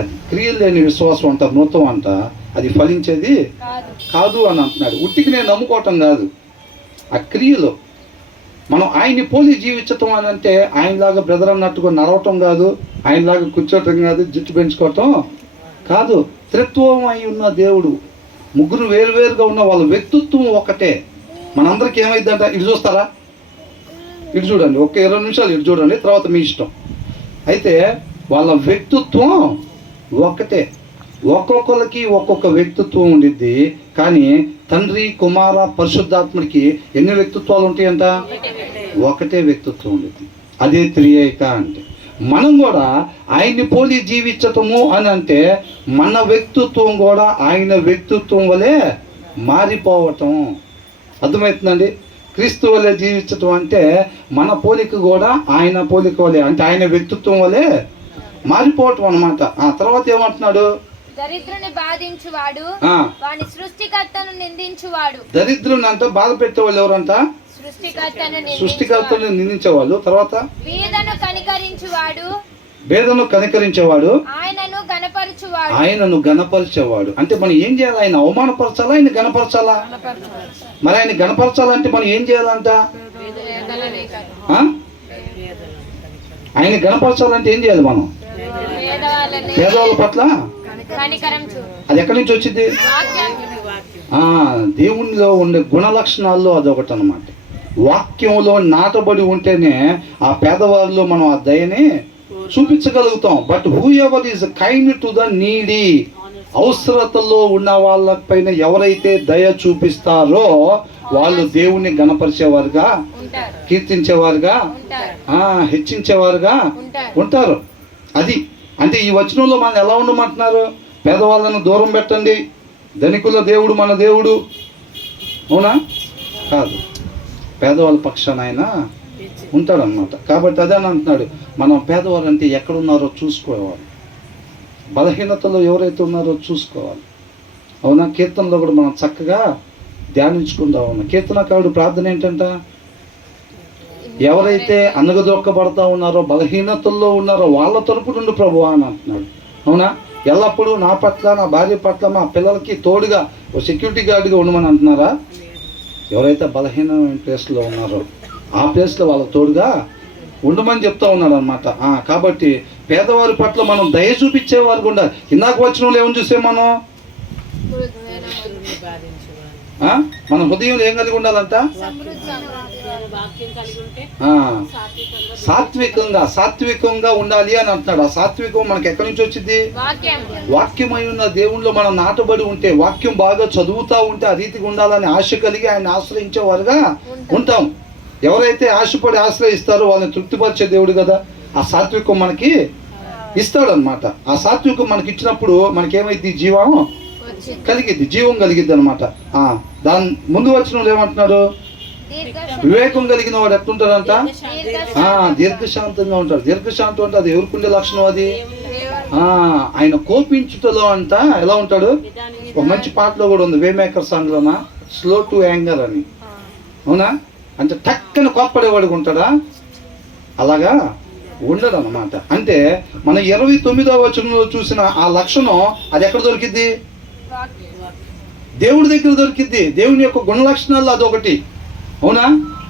అది క్రియలు లేని విశ్వాసం అంటారు, నూతం అంట, అది ఫలించేది కాదు అని అంటున్నాడు. ఉట్టికి నేను నమ్ముకోవటం కాదు, ఆ క్రియలో మనం ఆయన్ని పోలి జీవించటం అని అంటే ఆయనలాగా బ్రదర్ అన్నట్టుగా నడవటం కాదు, ఆయనలాగా కూర్చోటం కాదు, జుట్టు పెంచుకోవటం కాదు. త్రిత్వం అయి ఉన్న దేవుడు, ముగ్గురు వేరువేరుగా ఉన్న వాళ్ళ వ్యక్తిత్వం ఒకటే. మనందరికీ ఏమైందంట? ఇటు చూస్తారా? ఇటు చూడండి, ఒక 20 నిమిషాలు ఇటు చూడండి, తర్వాత మీ ఇష్టం. అయితే వాళ్ళ వ్యక్తిత్వం ఒకటే. ఒక్కొక్కరికి ఒక్కొక్క వ్యక్తిత్వం ఉండిద్ది, కానీ తండ్రి, కుమార, పరిశుద్ధాత్మకి ఎన్ని వ్యక్తిత్వాలు ఉంటాయంట? ఒకటే వ్యక్తిత్వం ఉండేది. అదే త్రియేక అంటే. మనం కూడా ఆయన్ని పోలి జీవించటము అని అంటే మన వ్యక్తిత్వం కూడా ఆయన వ్యక్తిత్వం వలె మారిపోవటం. అర్థమవుతుందండి? క్రీస్తు వలె జీవించటం అంటే మన పోలిక కూడా ఆయన పోలిక వలె, అంటే ఆయన వ్యక్తిత్వం వలె మారిపోవటం అన్నమాట. ఆ తర్వాత ఏమంటున్నాడు? దరిద్రుని బాధించువాడు ఆ, వాని సృష్టికర్తను నిందించువాడు. దరిద్రుని అంట బాధ పెట్టేవాళ్ళు ఎవరంట? సృష్టికర్తను నిందించేవాళ్ళు. తర్వాత బీదను కనికరించువాడు భేదను కనికరించేవాడు ఆయనను గణపరచువాడు. ఆయనను గణపరిచేవాడు. అంటే మనం ఏం చేయాలి? ఆయన అవమానపరచాలా, ఆయన గణపరచాలా? మరి ఆయన గణపరచాలంటే మనం ఏం చేయాలంట? ఆ? ఆయన గణపరచాలంటే ఏం చేయాలి మనం? పేదవాళ్ళ పట్ల కనికరం చూపు. అది ఎక్కడి నుంచి వచ్చింది? దేవునిలో ఉండే గుణ లక్షణాల్లో అదొకటి అన్నమాట. వాక్యంలో నాటబడి ఉంటేనే ఆ పేదవారిలో మనం ఆ దయని చూపించగలుగుతాం. But whoever is kind to the needy, అవసరతలో ఉన్న వాళ్ళపైన ఎవరైతే దయ చూపిస్తారో వాళ్ళు దేవుణ్ణి గణపరిచేవారుగా, కీర్తించేవారుగా, హెచ్చించేవారుగా ఉంటారు. అది అంటే ఈ వచనంలో మనం ఎలా ఉండమంటున్నారు? పేదవాళ్ళను దూరం పెట్టండి, ధనికుల దేవుడు మన దేవుడు. అవునా? కాదు, పేదవాళ్ళ పక్షాన ఆయన ఉంటాడనమాట. కాబట్టి అదే అని అంటున్నాడు, మనం పేదవాళ్ళు అంటే ఎక్కడున్నారో చూసుకోవాలి, బలహీనతలో ఎవరైతే ఉన్నారో చూసుకోవాలి. అవునా? కీర్తనలో కూడా మనం చక్కగా ధ్యానించుకుందాం. అవునా? కీర్తనకారుడు ప్రార్థన ఏంటంట? ఎవరైతే అనగదొక్కబడతా ఉన్నారో, బలహీనతల్లో ఉన్నారో వాళ్ళ తరపు నుండి ప్రభువా అని అంటున్నాడు. అవునా? ఎల్లప్పుడూ నా పట్ల, నా భార్య పట్ల, మా పిల్లలకి తోడుగా ఓ సెక్యూరిటీ గార్డుగా ఉండమని అంటున్నారా? ఎవరైతే బలహీనమైన ప్లేస్లో ఉన్నారో ఆ ప్లేస్లో వాళ్ళ తోడుగా ఉండమని చెప్తా ఉన్నాడు అనమాట. కాబట్టి పేదవారి పట్ల మనం దయ చూపించేవారు కూడా. ఇందాక వచ్చిన వాళ్ళు ఏమని చూసే మనం? మన హృదయంలో ఏం కలిగి ఉండాలంట? సాత్వికంగా ఉండాలి అని అంటున్నాడు. ఆ సాత్వికం మనకి ఎక్కడి నుంచి వచ్చింది? వాక్యమై ఉన్న దేవుణ్ణిలో మనం నాటబడి ఉంటే, వాక్యం బాగా చదువుతా ఉంటే ఆ రీతిగా ఉండాలని ఆశ కలిగి ఆయన ఆశ్రయించేవారుగా ఉంటాం. ఎవరైతే ఆశపడి ఆశ్రయిస్తారో వాళ్ళని తృప్తిపరిచే దేవుడు కదా. ఆ సాత్వికం మనకి ఇస్తాడు అనమాట. ఆ సాత్వికం మనకి ఇచ్చినప్పుడు మనకేమైంది? జీవం కలిగిద్ది, జీవం కలిగిద్ది అనమాట. దాని ముందు వచ్చిన వాళ్ళు ఏమంటున్నాడు? వివేకం కలిగిన వాడు ఎట్లుంటాడంట? దీర్ఘశాంతంగా ఉంటాడు. దీర్ఘశాంతం అంటే అది ఎవరికుండే లక్షణం? అది ఆయన కోపించుటలో అంట ఎలా ఉంటాడు? ఒక మంచి పాటలో కూడా ఉంది, వే మేకర్ సాంగ్ లోన, స్లో టు యాంగర్ అని. అవునా? అంటే టక్కన కోప్పడేవాడికి ఉంటాడా? అలాగా ఉండడు అన్నమాట. అంటే మన 29వ వచనంలో చూసిన ఆ లక్షణం అది ఎక్కడ దొరికిద్ది? దేవుడి దగ్గర దొరికిద్ది. దేవుని యొక్క గుణ లక్షణాల్లో అదొకటి. అవునా?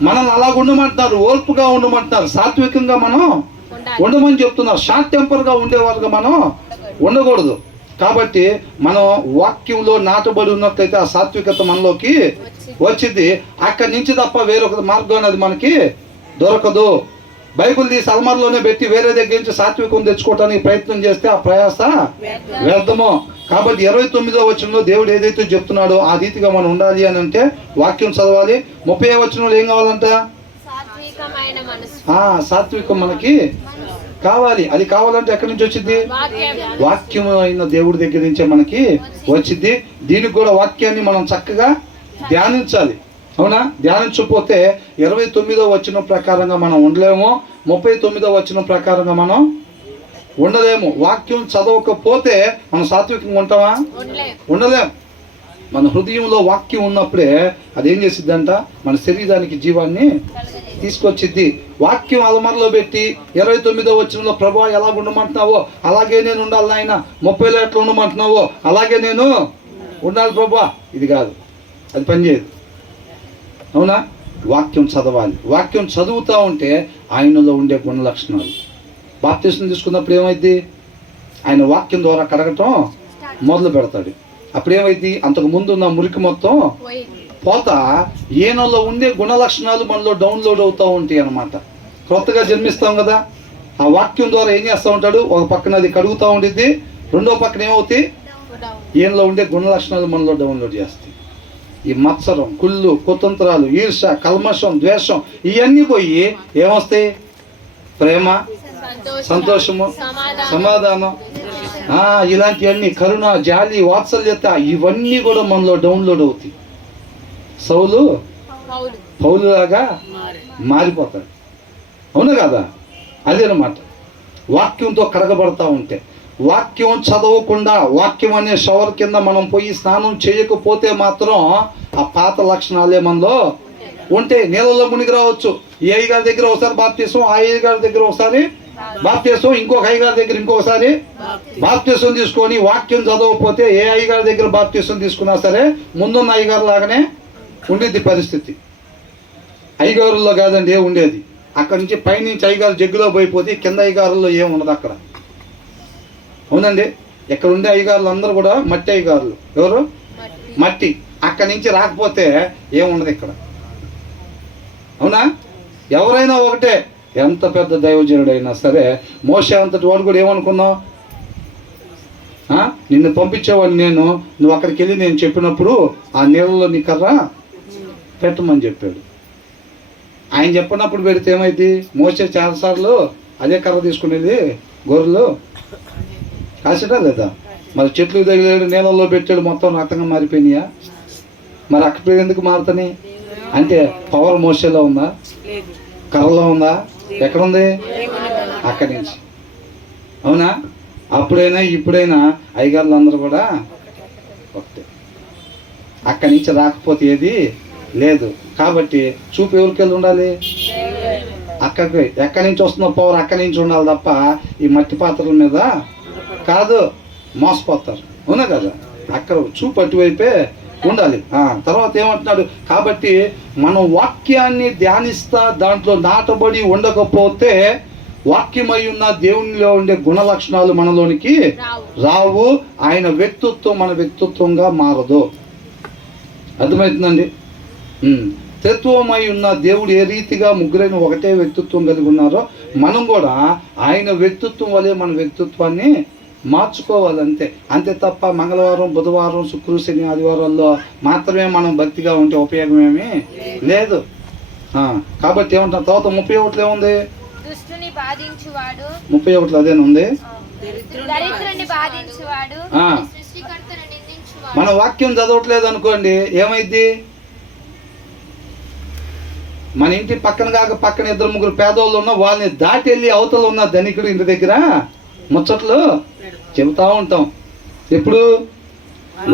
మనల్ని అలాగ ఉండమంటున్నారు, ఓర్పుగా ఉండమంటున్నారు, సాత్వికంగా మనం ఉండమని చెప్తున్నారు. షార్ట్ టెంపర్గా ఉండేవారుగా మనం ఉండకూడదు. కాబట్టి మనం వాక్యంలో నాటబడి ఉన్నట్లయితే ఆ సాత్వికత మనలోకి వచ్చింది. అక్కడి నుంచి తప్ప వేరొక మార్గం అనేది మనకి దొరకదు. బైబిల్ తీసి అల్మార్లోనే పెట్టి వేరే దగ్గర నుంచి సాత్వికం తెచ్చుకోవడానికి ప్రయత్నం చేస్తే ఆ ప్రయాస వ్యర్థము. కాబట్టి 29వ వచనంలో దేవుడు ఏదైతే చెప్తున్నాడో ఆ రీతిగా మనం ఉండాలి అని అంటే వాక్యం చదవాలి. 30వ వచనంలో ఏం కావాలంట? సాత్వికం మనకి కావాలి. అది కావాలంటే ఎక్కడి నుంచి వచ్చింది? వాక్యం అయిన దేవుడి దగ్గర నుంచే మనకి వచ్చింది. దీనికి కూడా వాక్యాన్ని మనం చక్కగా ధ్యానించాలి. అవునా? ధ్యానించకపోతే 29వ వచనం ప్రకారంగా మనం ఉండలేము, 39వ వచనం ప్రకారంగా మనం ఉండలేము. వాక్యం చదవకపోతే మనం సాత్వికంగా ఉంటామా? ఉండలేము. మన హృదయంలో వాక్యం ఉన్నప్పుడే అదేం చేసిద్దంట? మన శరీరానికి జీవాన్ని తీసుకొచ్చిద్ది. వాక్యం అలమరలో పెట్టి 29వ వచనంలో ప్రభువా ఎలాగ ఉండమంటున్నావో అలాగే నేను ఉండాలి నాయన, 30లో ఎట్లా ఉండమంటున్నావో అలాగే నేను ఉండాలి ప్రభువా, ఇది కాదు, అది పనిచేయదు. అవునా? వాక్యం చదవాలి. వాక్యం చదువుతూ ఉంటే ఆయనలో ఉండే గుణ లక్షణాలు. బాప్తిస్మం తీసుకున్నప్పుడు ఏమైంది? ఆయన వాక్యం ద్వారా కడగటం మొదలు పెడతాడు. అప్పుడు ఏమైంది? అంతకు ముందు ఉన్న మురికి మొత్తం పోతా ఈయనలో ఉండే గుణ లక్షణాలు మనలో డౌన్లోడ్ అవుతూ ఉంటాయి అన్నమాట. క్రొత్తగా జన్మిస్తాం కదా, ఆ వాక్యం ద్వారా ఏం చేస్తూ ఉంటాడు? ఒక పక్కన అది కడుగుతూ ఉండిద్ది, రెండో పక్కన ఏమవుతాయి? ఈయనలో ఉండే గుణ లక్షణాలు మనలో డౌన్లోడ్ చేస్తాయి. ఈ మత్సరం, కుళ్ళు, కుతంత్రాలు, ఈర్ష, కల్మషం, ద్వేషం ఇవన్నీ పోయి ఏమొస్తాయి? ప్రేమ, సంతోషము, సమాధానం, ఇలాంటివన్నీ, కరుణ, జాలి, వాత్సల్యత ఇవన్నీ కూడా మనలో డౌన్లోడ్ అవుతాయి. సౌలు పౌలులాగా మారిపోతాడు. అవును కదా? అదేనమాట. వాక్యంతో కడగబడతా ఉంటే, వాక్యం చదవకుండా వాక్యం అనే షవర్ కింద మనం పోయి స్నానం చేయకపోతే మాత్రం ఆ పాత లక్షణాలే మనలో ఉంటే నీళ్ళలో మునిగి రావచ్చు. ఈ అయ్యగారి దగ్గర ఒకసారి బాప్తీసం, ఆ అయ్యగారి దగ్గర ఒకసారి బాప్తీసం, ఇంకొక అయ్యగారి దగ్గర ఇంకొకసారి బాప్తీసం తీసుకొని వాక్యం చదవకపోతే ఏ అయ్యగారి దగ్గర బాప్తీసం తీసుకున్నా సరే ముందున్న అయ్యగారు లాగానే ఉండేది పరిస్థితి. అయ్యగారుల్లో కాదండి ఉండేది. అక్కడి నుంచి పైనుంచి అయ్యగారు జగ్గులో పోయిపోతే కింద అయ్యగారుల్లో ఏముండదు అక్కడ. అవునండి. ఎక్కడ ఉండే అయ్యగారులు అందరూ కూడా మట్టి అయ్యగారులు. ఎవరు? మట్టి. అక్కడి నుంచి రాకపోతే ఏముండదు ఇక్కడ. అవునా? ఎవరైనా ఒకటే. ఎంత పెద్ద దైవజనుడైనా సరే, మోషే అంతటి వాడు కూడా ఏమనుకున్నావు? నిన్ను పంపించేవాడిని నేను, నువ్వు అక్కడికి వెళ్ళి నేను చెప్పినప్పుడు ఆ నీళ్ళలో నీ కర్ర పెట్టమని చెప్పాడు. ఆయన చెప్పినప్పుడు పెడితే ఏమైంది? మోసే చాలాసార్లు అదే కర్ర తీసుకునేది గొర్రెలు కాసినా లేదా? మరి చెట్లు తగిలాడు, నీళ్ళల్లో పెట్టాడు, మొత్తం రక్తంగా మారిపోయినాయా? మరి అక్కడ ఎందుకు మారుతాయి అంటే పవర్ మోసేలో ఉందా? కర్రలో ఉందా? ఎక్కడుంది? అక్కడి నుంచి. అవునా? అప్పుడైనా ఇప్పుడైనా అయ్యగారులు అందరూ కూడా ఒకటే. అక్కడి నుంచి రాకపోతే ఏది లేదు. కాబట్టి చూపు ఎవరికి వెళ్ళి ఉండాలి? అక్కడికి. ఎక్కడి నుంచి వస్తున్న పవర్ అక్కడి నుంచి ఉండాలి తప్ప ఈ మట్టి పాత్రల మీద కాదు. మోసపోతారు. అవునా కదా? అక్కడ చూపు అటువైపే ఉండాలి. తర్వాత ఏమంటున్నాడు? కాబట్టి మనం వాక్యాన్ని ధ్యానిస్తా దాంట్లో నాటబడి ఉండకపోతే వాక్యమై ఉన్న దేవునిలో ఉండే గుణ లక్షణాలు మనలోనికి రావు. ఆయన వ్యక్తిత్వం మన వ్యక్తిత్వంగా మారదు. అర్థమవుతుందండి? తత్వమై ఉన్న దేవుడు ఏ రీతిగా ముగ్గురైన ఒకటే వ్యక్తిత్వం కలిగి ఉన్నారో మనం కూడా ఆయన వ్యక్తిత్వం వల్లే మన వ్యక్తిత్వాన్ని మార్చుకోవాలంతే. అంతే తప్ప మంగళవారం, బుధవారం, శుక్ర, శని, ఆదివారాల్లో మాత్రమే మనం భక్తిగా ఉంటే ఉపయోగం ఏమీ లేదు. కాబట్టి ఏమంటాం? తర్వాత 31 ఏముంది? 31 అదేనుంది. మన వాక్యం చదవట్లేదు అనుకోండి, ఏమైద్ది? మన ఇంటి పక్కన కాక పక్కన 2-3 పేదోళ్ళు ఉన్నా వాళ్ళని దాటి వెళ్ళి అవతల ఉన్న ధనికుడు ఇంటి దగ్గర ముచ్చట్లు చెబుతూ ఉంటాం. ఎప్పుడు?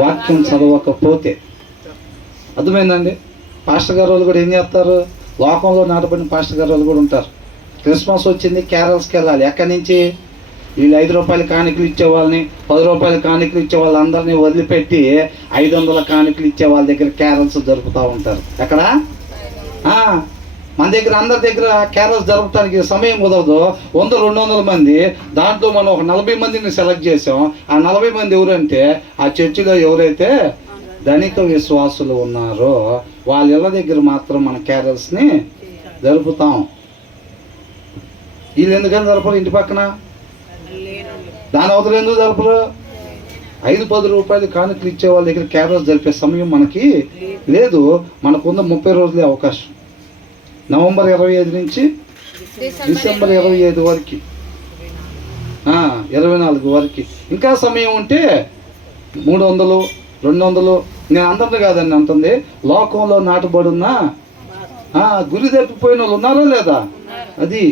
వాక్యం చదవకపోతే. అర్థమైందండి? పాస్టర్ గారు వాళ్ళు కూడా ఏం చేస్తారు? లోకంలో నాటబడిన పాస్టర్ గారు వాళ్ళు కూడా ఉంటారు. క్రిస్మస్ వచ్చింది, క్యారల్స్కి వెళ్ళాలి. ఎక్కడి నుంచి? వీళ్ళు 5 రూపాయల కానుకలు ఇచ్చే వాళ్ళని, 10 రూపాయల కానుకలు ఇచ్చే వాళ్ళందరినీ వదిలిపెట్టి 500 కానుకలు ఇచ్చే వాళ్ళ దగ్గర క్యారల్స్ జరుపుతూ ఉంటారు. ఎక్కడ? మన దగ్గర అందరి దగ్గర క్యారల్స్ జరపడానికి సమయం కుదరదు. 100-200 మంది, దాంట్లో మనం ఒక 40 మందిని సెలెక్ట్ చేసాం. ఆ 40 మంది ఎవరంటే ఆ చర్చిలో ఎవరైతే ధనిక విశ్వాసులు ఉన్నారో వాళ్ళ ఇళ్ళ దగ్గర మాత్రం మన క్యారల్స్ని జరుపుతాం. వీళ్ళు ఎందుకని జరపరు? ఇంటి పక్కన దాని అవతల ఎందుకు జరపరు? 5-10 రూపాయలు కానుకలు ఇచ్చే వాళ్ళ దగ్గర క్యారల్స్ జరిపే సమయం మనకి లేదు. మనకున్న 30 రోజులే అవకాశం. నవంబర్ 25 నుంచి డిసెంబర్ 25 వరకు, 24 వరకు ఇంకా సమయం ఉంటే 300-200. నేను అందరిని కాదండి అంటుంది, లోకంలో నాటబడున్న గురి తప్పిపోయిన వాళ్ళు ఉన్నారా లేదా? అది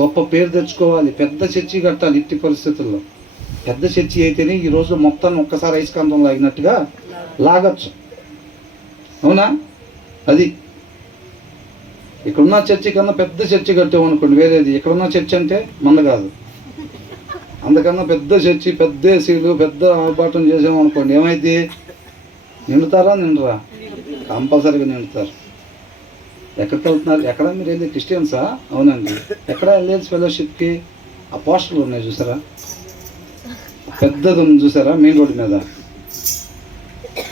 గొప్ప పేరు తెచ్చుకోవాలి. పెద్ద చర్చి కట్టాలి. ఇట్టి పరిస్థితుల్లో పెద్ద చర్చి అయితేనే ఈరోజు మొత్తాన్ని ఒక్కసారి ఐస్కాంతం లాగినట్టుగా లాగచ్చు. అవునా? అది ఇక్కడున్న చర్చి కన్నా పెద్ద చర్చి కట్టామనుకోండి, వేరేది. ఇక్కడున్న చర్చి అంటే మంద కాదు, అందుకన్నా పెద్ద చర్చి, పెద్ద ఏసీలు, పెద్ద ఆర్భాటం చేసామనుకోండి, ఏమైంది? నిండుతారా? నిండరా? కంపల్సరీగా నిండుతారు. ఎక్కడికి వెళ్తున్నారు? ఎక్కడ మీరు వెళ్ళేది? క్రిస్టియన్సా? అవునండి. ఎక్కడ వెళ్ళేది? ఫెలోషిప్కి. ఆ పోస్టర్లు ఉన్నాయి చూసారా? పెద్దది ఉంది చూసారా మెయిన్ రోడ్డు మీద?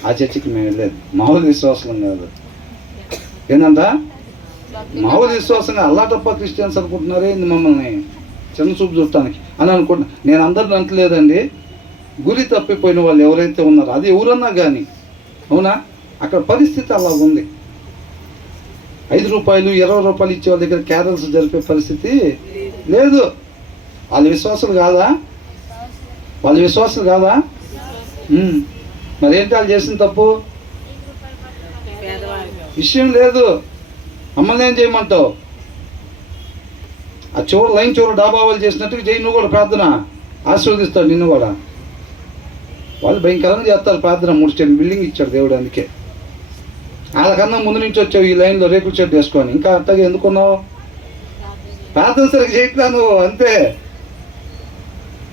ఆ చర్చికి మేము వెళ్ళేది. మామూలు విశ్వాసం కాదు. ఏంటంట? మామూలు విశ్వాసంగా అల్లాటప్ప క్రిస్టియన్స్ అనుకుంటున్నారే మమ్మల్ని చిన్న చూపు చూడటానికి అని అనుకుంటున్నా. నేను అందరిని అంటలేదండి. గురి తప్పిపోయిన వాళ్ళు ఎవరైతే ఉన్నారో, అది ఎవరన్నా కానీ, అవునా, అక్కడ పరిస్థితి అలా ఉంది. 5 రూపాయలు 20 రూపాయలు ఇచ్చే వాళ్ళ దగ్గర క్యారల్స్ జరిపే పరిస్థితి లేదు. వాళ్ళ విశ్వాసులు కాదా? వాళ్ళ విశ్వాసులు కాదా? మరేంటి వాళ్ళు చేసిన తప్పు? విషయం లేదు. మమ్మల్ని ఏం చేయమంటావు? ఆ చివరి లైన్ చివరి డాబా వాళ్ళు చేసినట్టుగా చేయి నువ్వు కూడా ప్రార్థన, ఆశీర్వదిస్తాడు నిన్ను కూడా. వాళ్ళు భయంకరంగా చేస్తారు ప్రార్థన. 3 స్టేట్ బిల్డింగ్ ఇచ్చాడు దేవుడు. అందుకే వాళ్ళకన్నా ముందు నుంచి వచ్చావు ఈ లైన్లో రేకుల షెడ్ వేసుకొని. ఇంకా అట్టగా ఎందుకున్నావు? ప్రార్థన సరిగ్గా చేయట్లా నువ్వు, అంతే.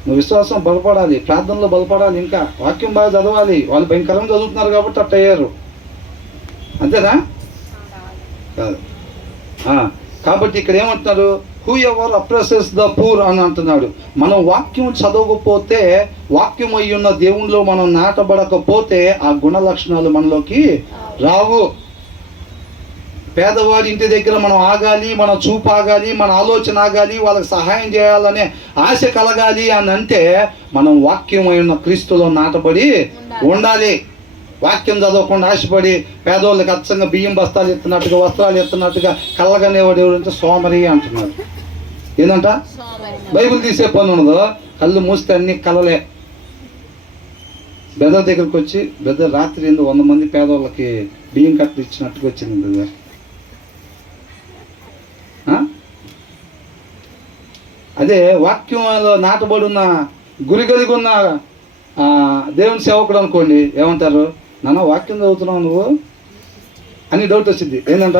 నువ్వు విశ్వాసం బలపడాలి, ప్రార్థనలో బలపడాలి, ఇంకా వాక్యం బాగా చదవాలి. వాళ్ళు భయంకరంగా చదువుతున్నారు కాబట్టి అట్ట అయ్యారు, అంతేనా? కాదు. కాబట్టి ఇక్కడ ఏమంటున్నారు? హూ ఎవర్ అప్రెసెస్ ద పూర్ అని అంటున్నాడు. మనం వాక్యం చదవకపోతే, వాక్యం అయి ఉన్న దేవునిలో మనం నాటబడకపోతే ఆ గుణ లక్షణాలు మనలోకి రావు. పేదవాడి ఇంటి దగ్గర మనం ఆగాలి, మన చూపు ఆగాలి, మన ఆలోచన ఆగాలి, వాళ్ళకి సహాయం చేయాలనే ఆశ కలగాలి అని అంటే మనం వాక్యం అయి ఉన్న క్రీస్తులో నాటబడి ఉండాలి. వాక్యం చదవకుండా ఆశపడి పేదవాళ్ళకి అచ్చంగా బియ్యం బస్తాలు ఎత్తున్నట్టుగా, వస్త్రాలు ఎత్తున్నట్టుగా కళ్ళగనేవాడు ఎవరంటే సోమరి అంటున్నాడు. ఏంటంట? బైబిల్ తీసే పని ఉండదు, కళ్ళు మూస్తే అన్ని కలలే. బెదర్ దగ్గరికి వచ్చి, బెదర్ రాత్రి 100 మంది పేదవాళ్ళకి బియ్యం కట్టలు ఇచ్చినట్టుగా వచ్చింది బెదర్. అదే వాక్యంలో నాటబడి ఉన్న, గురి కలిగి ఉన్న దేవుని సేవకుడు అనుకోండి, ఏమంటారు? నాన్న వాక్యం చదువుతున్నావు నువ్వు అని డౌట్ వచ్చింది. ఏంటంట?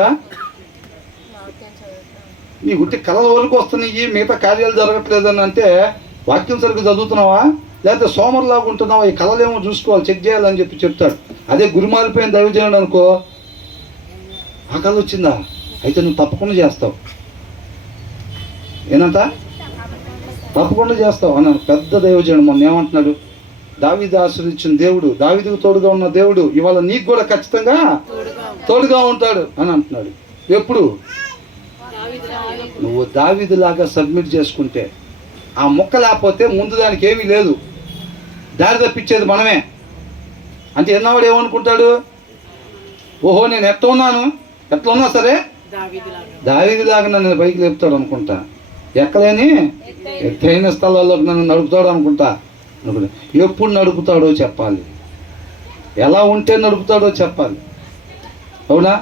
నీ గుట్టి కళల వరకు వస్తున్నాయి, మిగతా కార్యాలు జరగట్లేదని అంటే వాక్యం సరిగ్గా చదువుతున్నావా లేకపోతే సోమరులాగా ఉంటున్నావా? ఈ కళలేమో చూసుకోవాలి, చెక్ చేయాలని చెప్తాడు. అదే గురి మారిపోయిన దైవజనుడు అనుకో, ఆ కళ వచ్చిందా అయితే నువ్వు తప్పకుండా చేస్తావు. ఏంటంట? తప్పకుండా చేస్తావు అన్నాడు పెద్ద దైవజనుడు. మొన్న ఏమంటున్నాడు? దావీదు ఆశీర్వదించిన దేవుడు, దావీదుకు తోడుగా ఉన్న దేవుడు ఇవాళ నీకు కూడా ఖచ్చితంగా తోడుగా ఉంటాడు అని అంటున్నాడు. ఎప్పుడు? నువ్వు దావీదులాగా సబ్మిట్ చేసుకుంటే. ఆ మొక్క లేకపోతే ముందు దానికి ఏమీ లేదు, దారి తప్పించేది మనమే. అంటే ఎన్నవాడు ఏమనుకుంటాడు? ఓహో నేను ఎట్లా ఉన్నా సరే దావీదులాగా నన్ను పైకి లేపుతాడు అనుకుంటా, ఎక్కలేని ఎత్తైన స్థలాల్లోకి నన్ను నడుపుతాడు అనుకుంటా. ఎప్పుడు నడుపుతాడో చెప్పాలి, ఎలా ఉంటే నడుపుతాడో చెప్పాలి, అవునా?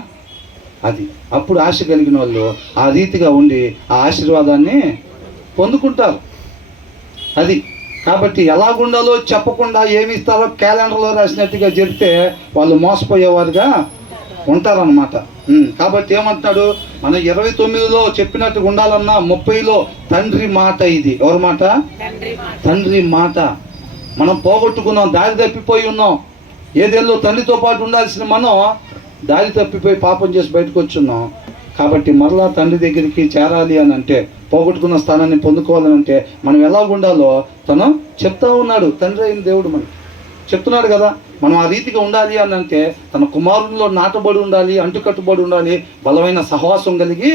అది అప్పుడు ఆశ కలిగిన వాళ్ళు ఆ రీతిగా ఉండి ఆ ఆశీర్వాదాన్ని పొందుకుంటారు. అది కాబట్టి ఎలాగుండాలో చెప్పకుండా ఏమి ఇస్తారో క్యాలెండర్లో రాసినట్టుగా చెప్తే వాళ్ళు మోసపోయేవారుగా ఉంటారన్నమాట. కాబట్టి ఏమంటున్నాడు? మనం 29లో చెప్పినట్టుగా ఉండాలన్నా 30లో తండ్రి మాట. ఇది ఎవరి మాట? తండ్రి మాట. మనం పోగొట్టుకున్నాం, దారి తప్పిపోయి ఉన్నాం. ఏదేళ్ళు తండ్రితో పాటు ఉండాల్సిన మనం దారి తప్పిపోయి పాపం చేసి బయటకు వచ్చున్నాం. కాబట్టి మరలా తండ్రి దగ్గరికి చేరాలి అని అంటే, పోగొట్టుకున్న స్థానాన్ని పొందుకోవాలని అంటే మనం ఎలా ఉండాలో తను చెప్తా ఉన్నాడు. తండ్రి అయిన దేవుడు మనకి చెప్తున్నాడు కదా. మనం ఆ రీతిగా ఉండాలి అని అంటే తన కుమారుల్లో నాటబడి ఉండాలి, అంటుకట్టుబడి ఉండాలి, బలమైన సహవాసం కలిగి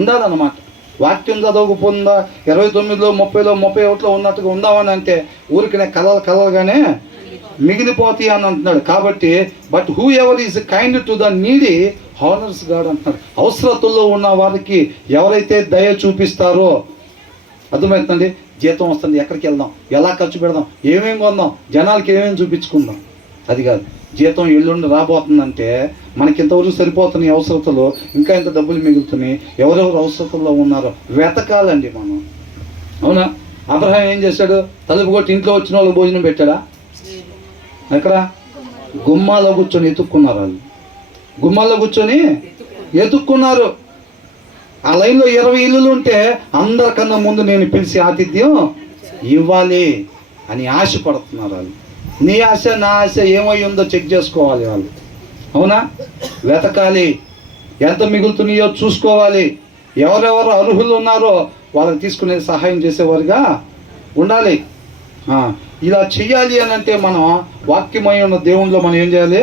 ఉండాలన్నమాట. వాక్యం చదవకపోతుందా 29లో 30లో 31లో ఉన్నట్టుగా ఉందామని అంటే ఊరికనే కలలుగానే మిగిలిపోతాయి అని అంటున్నాడు. కాబట్టి but whoever is kind to the needy honours God అంటున్నాడు. అవసరతుల్లో ఉన్న వారికి ఎవరైతే దయ చూపిస్తారో, అర్థమవుతుందండి? జీతం వస్తుంది, ఎక్కడికి వెళ్దాం, ఎలా ఖర్చు పెడదాం, ఏమేమి కొందాం, జనాలకి ఏమేమి చూపించుకుందాం, అది కాదు. జీతం ఎల్లుండి రాబోతుందంటే మనకి ఇంతవరకు సరిపోతున్నాయి అవసరతలు, ఇంకా ఇంత డబ్బులు మిగులుతున్నాయి, ఎవరెవరు అవసరతల్లో ఉన్నారో వెతకాలండి మనం, అవునా? అబ్రహాం ఏం చేశాడు? తలుపు కొట్టి ఇంట్లో వచ్చిన వాళ్ళకి భోజనం పెట్టాడా? ఎక్కడ? గుమ్మాలో కూర్చొని ఎత్తుక్కున్నారు. వాళ్ళు గుమ్మాల్లో కూర్చొని ఎత్తుక్కున్నారు. ఆ లైన్లో 20 ఇల్లులు ఉంటే అందరికన్నా ముందు నేను పిలిచి ఆతిథ్యం ఇవ్వాలి అని ఆశపడుతున్నారు వాళ్ళు. నీ ఆశ నా ఆశ ఏమై ఉందో చెక్ చేసుకోవాలి వాళ్ళు, అవునా? వెతకాలి, ఎంత మిగులుతున్నాయో చూసుకోవాలి, ఎవరెవరు అర్హులు ఉన్నారో వాళ్ళకి తీసుకునే సహాయం చేసేవారుగా ఉండాలి. ఇలా చెయ్యాలి అని అంటే మనం వాక్యమై ఉన్న దేవునిలో మనం ఏం చేయాలి?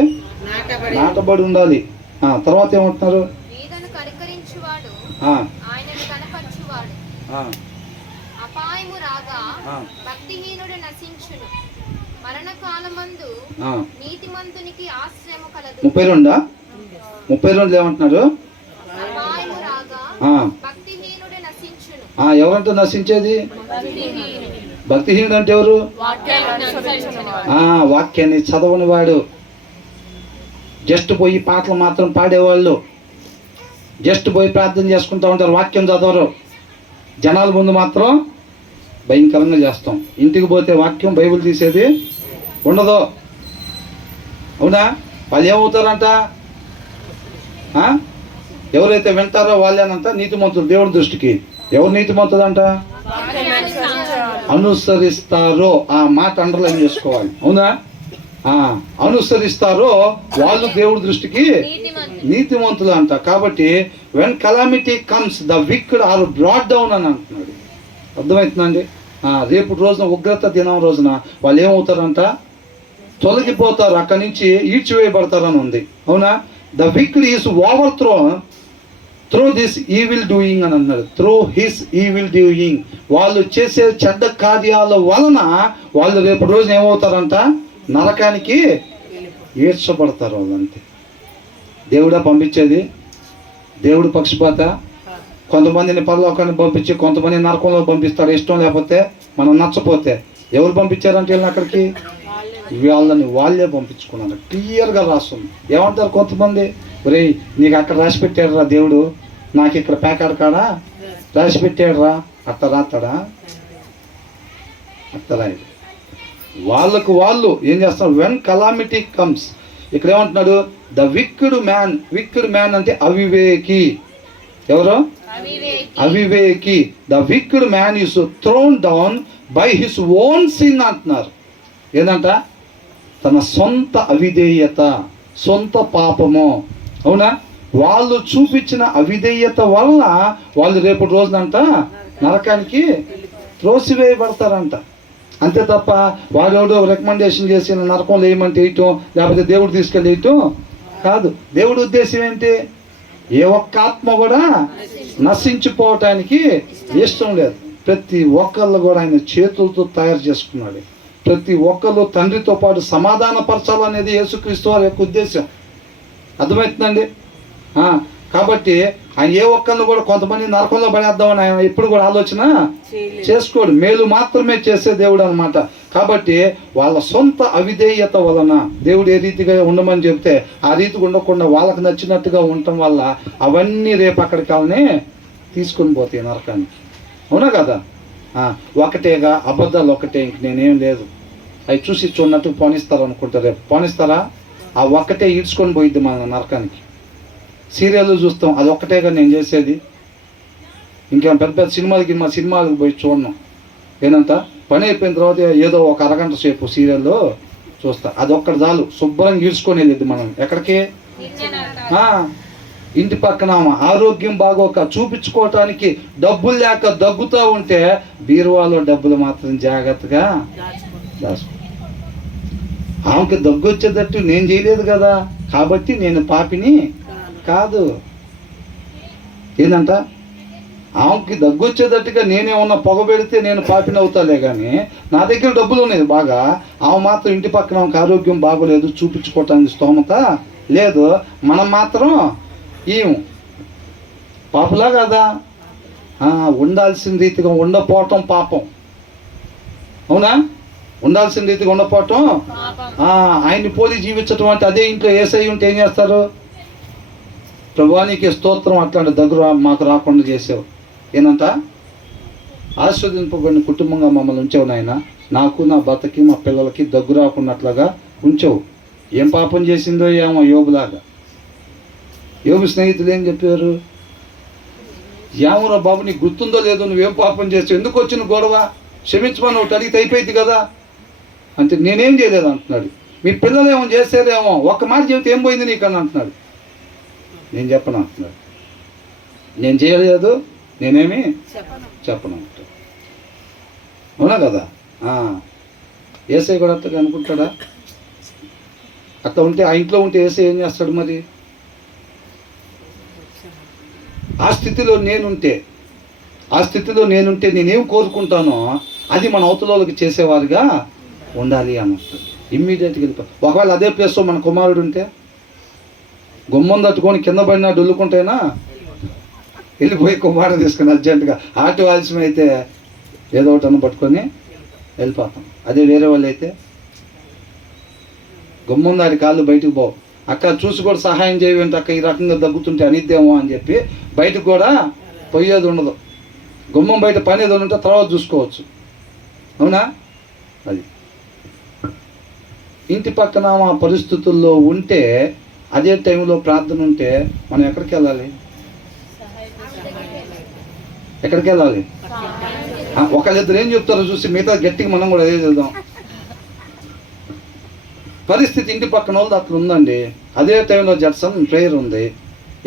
నాటబడి ఉండాలి. తర్వాత ఏమంటున్నారు? మరణకాలమందు ఆ, నీతిమంతునికి ఆశ్రయము కలదు. 32 ఏమంటున్నాడు? అపాయము రాగా ఆ, భక్తిహీనుడు నశించును. ఎవరంటే నశించేది? భక్తిహీనుడు అంటే ఎవరు? వాక్యాన్ని చదవని వాడు, జస్ట్ పోయి పాటలు మాత్రం పాడేవాళ్ళు, జస్ట్ పోయి ప్రార్థన చేసుకుంటూ ఉంటారు, వాక్యం చదవరు. జనాల ముందు మాత్రం భయంకరంగా చేస్తాం, ఇంటికి పోతే వాక్యం బైబిల్ తీసేది ఉండదు. అవునా? వాళ్ళు ఏమవుతారంట? ఎవరైతే వింటారో వాళ్ళేనంట నీతిమంతులు దేవుడి దృష్టికి. ఎవరు నీతిమంతులంట? అనుసరిస్తారో, ఆ మాట అండర్లైన్ చేసుకోవాలి. అవునా? అనుసరిస్తారో వాళ్ళు దేవుడి దృష్టికి నీతిమంతులు అంట. కాబట్టి when calamity comes the wicked are brought down అని అంటున్నాడు. అర్థమవుతుందండి? రేపు రోజున ఉగ్రత దినం రోజున వాళ్ళు ఏమవుతారంట? తొలగిపోతారు, అక్కడి నుంచి ఈడ్చివేయబడతారని ఉంది. అవునా? The wicked is over through this evil doing అని అన్నాడు. త్రూ హిస్ ఈవిల్ డూయింగ్, వాళ్ళు చేసే చెడ్డ కార్యాల వలన వాళ్ళు రేపు రోజున ఏమవుతారంట? నరకానికి ఈడ్చబడతారు వాళ్ళంతే. దేవుడా పంపించేది? దేవుడు పక్షపాత? కొంతమందిని పరలోకాన్ని పంపించి కొంతమంది నరకంలో పంపిస్తాడు, ఇష్టం లేకపోతే, మనం నచ్చపోతే. ఎవరు పంపించారంటే వీళ్ళని అక్కడికి? వాళ్ళే పంపించుకున్నారు. క్లియర్గా రాస్తుంది. ఏమంటారు కొంతమంది? ఒరే, నీకు అక్కడ రాసి పెట్టాడు రా దేవుడు, నాకు ఇక్కడ ప్యాకాడ కాడా రాసి పెట్టాడు రా, అట్ట రాస్తాడా? అట్ట రాయడు. వాళ్ళకు వాళ్ళు ఏం చేస్తారు? వెన్ కలామిటీ కమ్స్, ఇక్కడ ఏమంటున్నాడు? ద విక్డ్ మ్యాన్ అంటే అవివేకి. ఎవరు? అవివేకి. The wicked man is thrown down by his own sin అంటున్నారు. ఏంటంట? తన సొంత అవిధేయత, సొంత పాపము. అవునా? వాళ్ళు చూపించిన అవిధేయత వల్ల వాళ్ళు రేపు రోజునంట నరకానికి త్రోసివేయబడతారంట. అంతే తప్ప వాడెవడో రికమెండేషన్ చేసి నరకంలో వేయమంటే వేయటం, లేకపోతే దేవుడు తీసుకెళ్ళి వేయటం కాదు. దేవుడి ఉద్దేశం ఏంటి? ఏ ఒక్క ఆత్మ కూడా నశించిపోవటానికి ఇష్టం లేదు. ప్రతి ఒక్కళ్ళు కూడా ఆయన చేతులతో తయారు చేసుకున్నాడు. ప్రతి ఒక్కళ్ళు తండ్రితో పాటు సమాధానపరచాలనేది యేసుక్రీస్తు వారి యొక్క ఉద్దేశం. అర్థమవుతుందండి? కాబట్టి ఆయన ఏ ఒక్కళ్ళు కూడా కొంతమంది నరకంలో పడేద్దామని ఆయన ఎప్పుడు కూడా ఆలోచన చేసుకోడు. మేలు మాత్రమే చేసే దేవుడు అనమాట. కాబట్టి వాళ్ళ సొంత అవిధేయత వలన దేవుడు ఏ రీతిగా ఉండమని చెప్తే ఆ రీతిగా ఉండకుండా వాళ్ళకి నచ్చినట్టుగా ఉండటం వల్ల అవన్నీ రేపు అక్కడికి వాళ్ళని తీసుకొని పోతాయి నరకానికి. అవునా కదా? ఒకటేగా అబద్ధాలు ఒకటే, ఇంక నేనేం లేదు. అవి చూసి చూడనట్టు పోనిస్తారు అనుకుంటారు. రేపు పోనిస్తారా? ఆ ఒక్కటే ఈడ్చుకొని పోయిద్ది మన నరకానికి. సీరియల్ చూస్తాం, అది ఒక్కటేగా నేను చేసేది. ఇంకా పెద్ద పెద్ద సినిమాలకు పోయి చూడను. ఏంటంట? పని అయిపోయిన తర్వాత ఏదో ఒక అరగంట సేపు సీరియల్లో చూస్తా, అది ఒక్కటి చాలు శుభ్రంగా ఈడ్చుకొని వెళ్ళిద్ది మనం ఎక్కడికి? ఇంటి పక్కన ఆరోగ్యం బాగోక చూపించుకోవటానికి డబ్బులు లేక దగ్గుతూ ఉంటే బీరువాలో డబ్బులు మాత్రం జాగ్రత్తగా దాచుకో. ఆమెకి దగ్గు వచ్చేటట్టు నేను చేయలేదు కదా, కాబట్టి నేను పాపిని కాదు. ఏంటంట? ఆమెకి దగ్గు వచ్చేటట్టుగా నేనేమన్నా పొగ పెడితే నేను పాపిని అవుతాలే, కానీ నా దగ్గర డబ్బులు ఉన్నాయి బాగా, ఆమె మాత్రం ఇంటి పక్కన ఆమెకు ఆరోగ్యం బాగోలేదు, చూపించుకోవటానికి స్తోమత లేదు, మనం మాత్రం ఏం పాపలా కదా? ఉండాల్సిన రీతిగా ఉండపోవటం పాపం. అవునా? ఉండాల్సిన రీతిగా ఉండపోవటం. ఆయన్ని పోలి జీవించటం అంటే అదే ఇంట్లో ఏసై ఉంటే ఏం చేస్తారు? ప్రభువానికి స్తోత్రం, అట్లాంటి దగ్గర మాకు రాకుండా చేసావు. ఏనంట? ఆస్వాదింపబడిన కుటుంబంగా మమ్మల్ని ఉంచావు నాయన, నాకు నా భర్తకి మా పిల్లలకి దగ్గు రాకున్నట్లుగా ఉంచావు. ఏం పాపం చేసిందో ఏమో యోబులాగా. యోబు స్నేహితులు ఏం చెప్పారు? ఏమోరా బాబు, నీకు గుర్తుందో లేదో, నువ్వేం పాపం చేస్తావు, ఎందుకు వచ్చిన గొడవ, క్షమించమని ఒకటి అడిగితే అయిపోయింది కదా అంటే. నేనేం చేయలేదు అంటున్నాడు. మీ పిల్లలు ఏమో చేశారేమో, ఒక్క మాట చెబితే ఏం పోయింది నీకు అని అంటున్నాడు. నేను చెప్పను అంటున్నాడు. నేను చేయలేదు, నేనేమి చెప్పను అంటాడు. అవునా కదా? ఏసై కూడా అట్టగా అనుకుంటాడా? అట్లా ఉంటే ఆ ఇంట్లో ఉంటే ఏసై ఏం చేస్తాడు మరి? ఆ స్థితిలో నేనుంటే నేనేం కోరుకుంటానో అది మన అవతలకి చేసేవారుగా ఉండాలి అని వస్తుంది. ఇమ్మీడియట్గా వెళ్ళిపో. ఒకవేళ అదే ప్లేస్లో మన కుమారుడు ఉంటే గుమ్మం తట్టుకొని కింద పడినా డొల్లుకుంటేనా వెళ్ళిపోయి కుమారుడు తీసుకుని అర్జెంటుగా ఆటో ఆలస్యం అయితే ఏదో ఒకటి అన్న పట్టుకొని వెళ్ళిపోతాం. అదే వేరే వాళ్ళు అయితే గుమ్మం దాడి కాళ్ళు బయటకు పోవు. అక్క చూసి కూడా సహాయం చేయవేంటి అక్క, ఈ రకంగా దగ్గుతుంటే అనిద్దేమో అని చెప్పి బయటకు కూడా పోయేది ఉండదు. గుమ్మం బయట పని ఏదో ఉంటే తర్వాత చూసుకోవచ్చు. అవునా? అది ఇంటి పక్కన మా పరిస్థితుల్లో ఉంటే అదే టైంలో ప్రార్థన ఉంటే మనం ఎక్కడికి వెళ్ళాలి? ఎక్కడికి వెళ్ళాలి? ఒకళ్ళిద్దరు ఏం చెప్తారో చూసి మిగతా గట్టిగా మనం కూడా అదే చేద్దాం. పరిస్థితి ఇంటి పక్కన వాళ్ళది అట్లా ఉందండి. అదే టైంలో జడ్సన్ ప్రేయర్ ఉంది.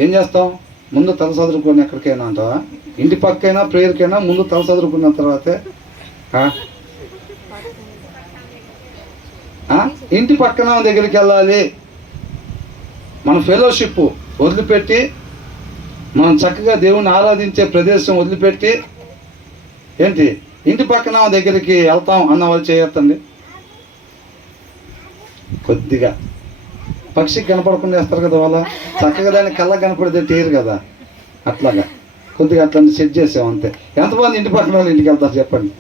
ఏం చేస్తాం? ముందు తల చదువుకొని ఎక్కడికైనా అంటావా? ఇంటి పక్కైనా ప్రేయర్కైనా ముందు తల చదువుకున్న తర్వాతే ఇంటి పక్కన దగ్గరికి వెళ్ళాలి. మన ఫెలోషిప్ వదిలిపెట్టి మనం చక్కగా దేవుణ్ణి ఆరాధించే ప్రదేశం వదిలిపెట్టి ఏంటి ఇంటి పక్కన దగ్గరికి వెళ్తాం అన్న వాళ్ళు చేయొద్దండి. కొద్దిగా పక్షికి కనపడకుండా వేస్తారు కదా, వాళ్ళ చక్కగా దాన్ని కళ్ళ కనపడితే తీరు కదా, అట్లాగా కొద్దిగా అట్లాంటి సెట్ చేసాం అంతే. ఎంతమంది ఇంటి పక్కన వాళ్ళు ఇంటికి వెళ్తారు చెప్పండి?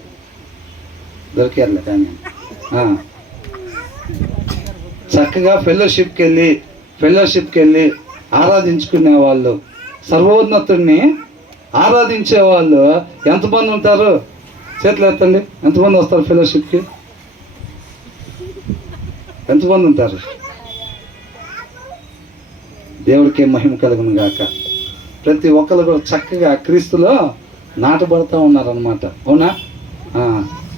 దొరికారులే. కానీ చక్కగా ఫెలోషిప్కి వెళ్ళి ఆరాధించుకునే వాళ్ళు, సర్వోన్నతుడిని ఆరాధించే వాళ్ళు ఎంతమంది ఉంటారు? చేతులు ఎత్తండి. ఎంతమంది వస్తారు ఫెలోషిప్కి? ఎంతమంది ఉంటారు? దేవుడికి మహిమ కలుగును గాక. ప్రతి ఒక్కరు కూడా చక్కగా క్రీస్తులో నాటబడుతూ ఉన్నారనమాట. అవునా?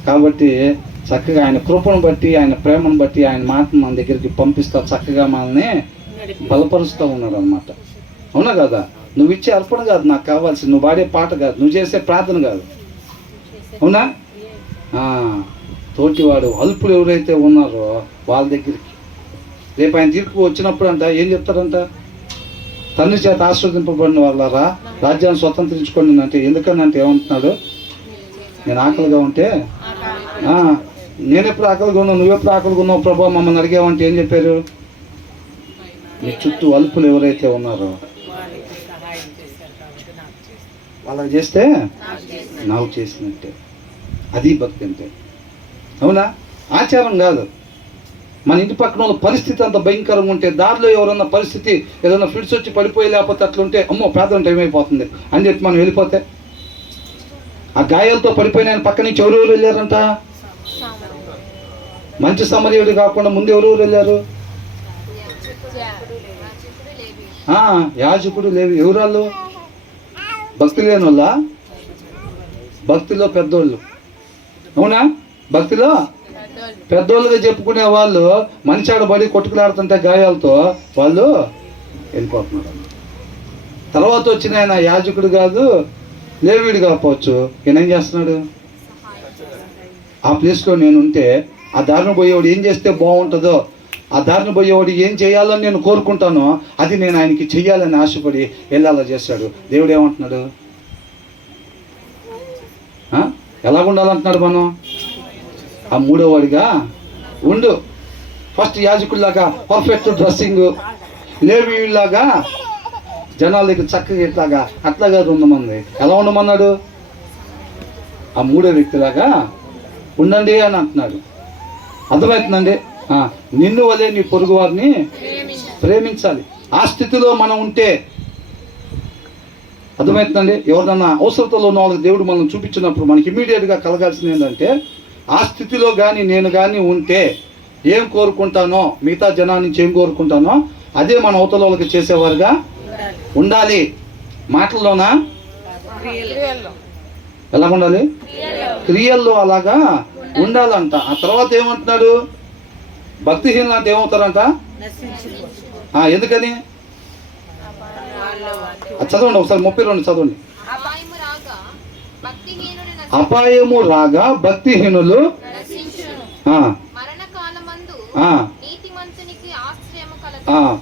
కాబట్టి చక్కగా ఆయన కృపను బట్టి, ఆయన ప్రేమను బట్టి, ఆయన మాటను మన దగ్గరికి పంపిస్తా చక్కగా మనల్ని బలపరుస్తూ ఉన్నాడు అనమాట. అవునా కదా? నువ్వు ఇచ్చే అర్పణ కాదు నాకు కావాల్సింది, నువ్వు పాడే పాట కాదు, నువ్వు చేసే ప్రార్థన కాదు. అవునా? తోటివాడు అల్పులు ఎవరైతే ఉన్నారో వాళ్ళ దగ్గరికి రేపు ఆయన తీర్పు వచ్చినప్పుడు అంట ఏం చెప్తారంట? తండ్రి చేత ఆస్వాదింపబడిన వాళ్ళారా రాజ్యాన్ని స్వతంత్రించుకోండి అంటే. ఎందుకనంటే ఏమంటున్నాడు? నేను ఆకలిగా ఉంటే నేనెప్పుడు ఆకలిగా ఉన్నావు, నువ్వెప్పుడు ఆకలిగా ఉన్నావు ప్రభా మమ్మల్ని అడిగావంటే ఏం చెప్పారు? నీ చుట్టూ అల్పులు ఎవరైతే ఉన్నారో వాళ్ళకి చేస్తే నాకు చేసినట్టే. అది భక్తి అంటే. అవునా? ఆచారం కాదు. మన ఇంటి పక్కన వాళ్ళ పరిస్థితి అంత భయంకరంగా ఉంటే, దారిలో ఎవరన్నా పరిస్థితి ఏదైనా ఫిట్స్ వచ్చి పడిపోయి లేకపోతే అట్లుంటే అమ్మో ప్రార్థన టైం అయిపోతుంది అని చెప్పి మనం వెళ్ళిపోతే, ఆ గాయాలతో పడిపోయిన ఆయన పక్క నుంచి ఎవరెవరు వెళ్ళారంట? మంచి సమరయుడు కాకుండా ముందు ఎవరెవరు వెళ్ళారు? యాజకుడు లేవి. ఎవరాళ్ళు? భక్తి లేని వాళ్ళ? భక్తిలో పెద్దోళ్ళు. అవునా? భక్తిలో పెద్దోళ్ళుగా చెప్పుకునే వాళ్ళు మనిషాడు బడి కొట్టుకులాడుతుంటే గాయాలతో వాళ్ళు వెళ్ళిపోతున్నారు. తర్వాత వచ్చిన ఆయన యాజకుడు కాదు, లేవీడు కాకపోవచ్చు, ఈయన ఏం చేస్తున్నాడు? ఆ ప్లేస్లో నేను ఉంటే ఆ దారిని పోయేవాడు ఏం చేస్తే బాగుంటుందో, ఆ దారిని పోయేవాడు ఏం చేయాలని నేను కోరుకుంటానో అది నేను ఆయనకి చెయ్యాలని ఆశపడి వెళ్ళాలా చేశాడు. దేవుడు ఏమంటున్నాడు? ఎలాగుండాలంటున్నాడు? మనం ఆ మూడో వాడిగా ఉండు. ఫస్ట్ యాజకుడిలాగా పర్ఫెక్ట్ డ్రెస్సింగ్, లేవీలాగా జనాల దగ్గర చక్కగా ఇట్లాగా అట్లాగా ఉండమంది. ఎలా ఉండమన్నాడు? ఆ మూడో వ్యక్తిలాగా ఉండండి అని అంటున్నాడు. అర్థమవుతుందండి? నిన్ను వలే నీ పొరుగు వారిని ప్రేమించాలి. ఆ స్థితిలో మనం ఉంటే అర్థమవుతుందండి. ఎవరినన్నా అవసరతలో ఉన్న వాళ్ళకి దేవుడు మనం చూపించినప్పుడు మనకి ఇమీడియట్గా కలగాల్సింది ఏంటంటే, ఆ స్థితిలో కానీ నేను కానీ ఉంటే ఏం కోరుకుంటానో, మిగతా జనాల నుంచి ఏం కోరుకుంటానో అదే మన అవతల వాళ్ళకి చేసేవారుగా ఉండాలి. మాటల్లోనా? ఎలా ఉండాలి? క్రియల్లో అలాగా ఉండాలంట. ఆ తర్వాత ఏమంటున్నాడు? భక్తిహీనులు అంటే ఏమవుతారంట? ఎందుకని? చదవండి ఒకసారి 32 చదవండి. అపాయము రాగా భక్తిహీనులు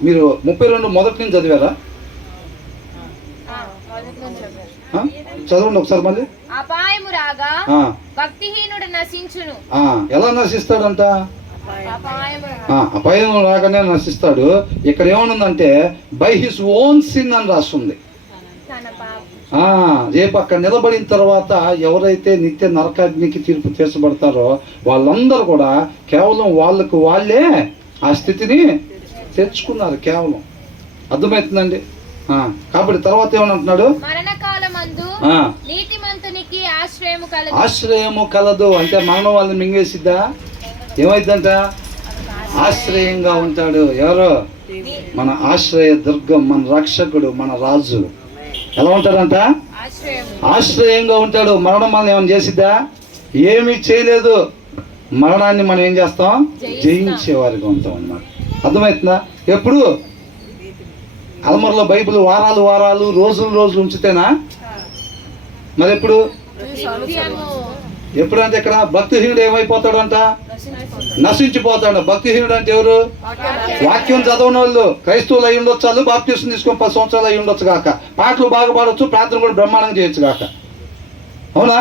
మీరు 32 మొదటి నుంచి చదివారా? చదవండి ఒకసారి మళ్ళీ. అపాయము రాగా ఆ, భక్తిహీనుడు నశించును. ఆ, ఎలా నశిస్తాడంట? అపాయము అపాయం రాగానే నశిస్తాడు. ఇక్కడ ఏమనుందంటే బై హిస్ ఓన్ సిన్ అని రాస్తుంది. తన పాపం. రేపు అక్కడ నిలబడిన తర్వాత ఎవరైతే నిత్య నరకాగ్నికి తీర్పు తీర్చబడతారో వాళ్ళందరూ కూడా కేవలం వాళ్ళే ఆ స్థితిని తెచ్చుకున్నారు కేవలం. అర్థమవుతుందండి? కాబట్టి తర్వాత ఏమనంటున్నాడు? మరణకాలమందు నీతిమంతునికి ఆశ్రయము కలదు. ఆశ్రయము కలదు అంటే మరణం వాళ్ళని మింగేసిద్దా? ఏమైందంట? ఆశ్రయంగా ఉంటాడు. ఎవరు? మన ఆశ్రయ దుర్గం, మన రక్షకుడు, మన రాజు. ఎలా ఉంటాడంట? ఆశ్రయంగా ఉంటాడు. మరణం మనం ఏమైనా చేసిద్దా? ఏమీ చేయలేదు. మరణాన్ని మనం ఏం చేస్తాం? జయించేవారిగా ఉంటాం అన్నమాట. అర్థమవుతుందా? ఎప్పుడు అల్మర్లో బైబిల్ వారాలు రోజులు ఉంచితేనా? మరి ఎప్పుడంటే ఇక్కడ భక్తిహీనుడు ఏమైపోతాడంట? నశించిపోతాడు. భక్తిహీనుడు అంటే ఎవరు? వాక్యం చదవని వాళ్ళు. క్రైస్తవులు అయి ఉండొచ్చు, వాళ్ళు బాప్టిజం తీసుకొని 10 సంవత్సరాలు అయి ఉండొచ్చు కాక, పాటలు బాగా పాడొచ్చు, ప్రార్థన కూడా బ్రహ్మాండంగా చేయొచ్చు కాక, అవునా?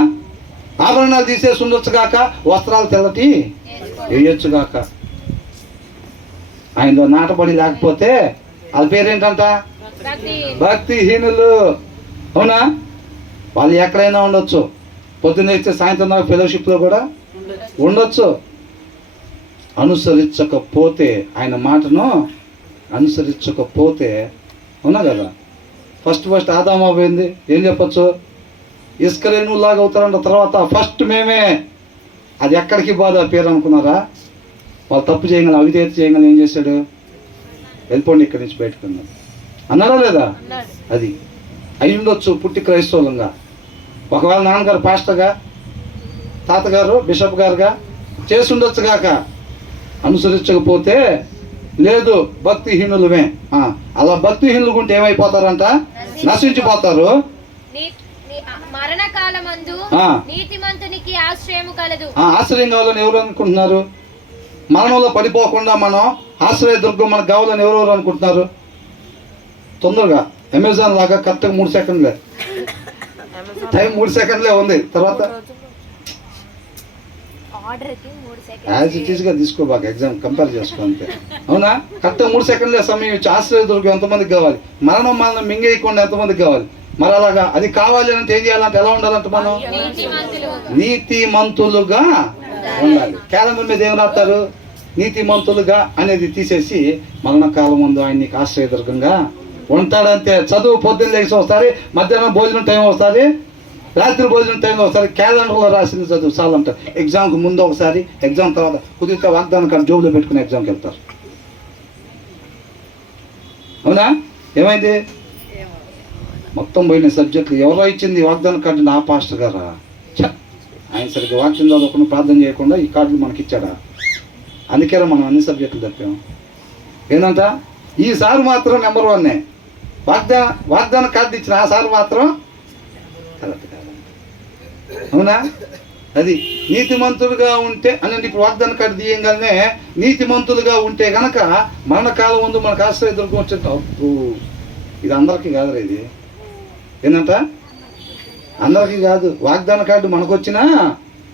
ఆభరణాలు తీసేసి ఉండొచ్చు కాక, వస్త్రాలు తెల్లటి వేయొచ్చు కాక. ఆయనలో నాటబడి లేకపోతే వాళ్ళ పేరేంటంట? భక్తిహీనులు. అవునా? వాళ్ళు ఎక్కడైనా ఉండొచ్చు. పొద్దున్న ఇస్తే సాయంత్రం దాకా ఫెలోషిప్లో కూడా ఉండొచ్చు. అనుసరించకపోతే, ఆయన మాటను అనుసరించకపోతే, అవునా కదా? ఫస్ట్ ఆదామా పోయింది. ఏం చెప్పచ్చు? ఇసుకరేణులాగా అవుతారంట. తర్వాత ఫస్ట్ మేమే. అది ఎక్కడికి బాధ పేరు అనుకున్నారా? వాళ్ళు తప్పు చేయగల, అవిధేయత చేయగల ఏం చేశాడు? వెళ్ళిపోండి ఇక్కడి నుంచి బయటకు అన్నారా లేదా? అది అయి ఉండొచ్చు పుట్టి క్రైస్తవులంగా. ఒకవేళ నాన్నగారు పాస్టర్గా, తాతగారు బిషప్ గారుగా చేసి ఉండొచ్చు కాక, అనుసరించకపోతే లేదు భక్తిహీనులమే. అలా భక్తిహీనులు ఉంటే ఏమైపోతారంట? నశించిపోతారు. మరణకాలమందు నీతిమంతునికి ఆశ్రయము కలదు. ఆశ్రయం కావాలని ఎవరు అనుకుంటున్నారు? మరణంలో పడిపోకుండా మనం ఆశ్రయ దుర్గం మనకు కావాలని ఎవరెవరు అనుకుంటున్నారు? తొందరగా అమెజాన్ లాగా కరెక్ట్గా 3 సెకండ్లే టైం, 3 సెకండ్లే ఉంది. తర్వాత యాజ్ ఇట్ ఈస్గా తీసుకోబాక, ఎగ్జామ్ కంపేర్ చేసుకో అంతే. అవునా? కరెక్ట్గా 3 సెకండ్లే సమయం ఇచ్చి ఆశ్రయ దుర్గం ఎంతమందికి కావాలి? మరణం మింగేయకుండా ఎంతమందికి కావాలి? మరి అలాగా అది కావాలి అంటే ఏం చేయాలంటే ఎలా ఉండాలంటే మనం నీతిమంతులుగా ఉండాలి. క్యాలెండర్ మీద ఏం రాస్తారు? నీతిమంతులుగా అనేది తీసేసి మరణకాలం ముందు ఆయన నీకు ఆశ్రయదుర్గంగా ఉంటాడంతే. చదువు పొద్దున్న లేచి వస్తారు, మధ్యాహ్నం భోజనం టైం వస్తుంది, రాత్రి భోజనం టైంలో ఒకసారి క్యాలెండర్లో రాసింది చదువు చాలంటారు. ఎగ్జామ్కి ముందు ఒకసారి, ఎగ్జామ్ తర్వాత కుదిరితే వాగ్దానం కార్డు జోబులో పెట్టుకుని ఎగ్జామ్కి వెళ్తారు. అవునా? ఏమైంది? మొత్తం పోయిన సబ్జెక్టులు. ఎవరో ఇచ్చింది వాగ్దానం కార్డు? నా పాస్టర్ గారా? ఆయన సరిగ్గా వాక్యం చదవకుండా ప్రార్థన చేయకుండా ఈ కార్డులు మనకి ఇచ్చాడా? అందుకేరా మనం అన్ని సబ్జెక్టులు తప్పాము. ఏంటంట? ఈసారి మాత్రం నెంబర్ 1 వాగ్దాన కార్డు ఇచ్చిన ఆ సార్ మాత్రం కరెక్ట్ కాదు. అవునా? అది నీతిమంతులుగా ఉంటే అనండి. ఇప్పుడు వాగ్దాన కార్డు తీయంగానే నీతిమంతులుగా ఉంటే గనక మరణకాలం ముందు మనకు ఆశ్రయ దుర్గం వచ్చేట. అప్పు ఇది అందరికీ కాదు. ఇది ఏంటంట? అందరికీ కాదు. వాగ్దాన కార్డు మనకు వచ్చినా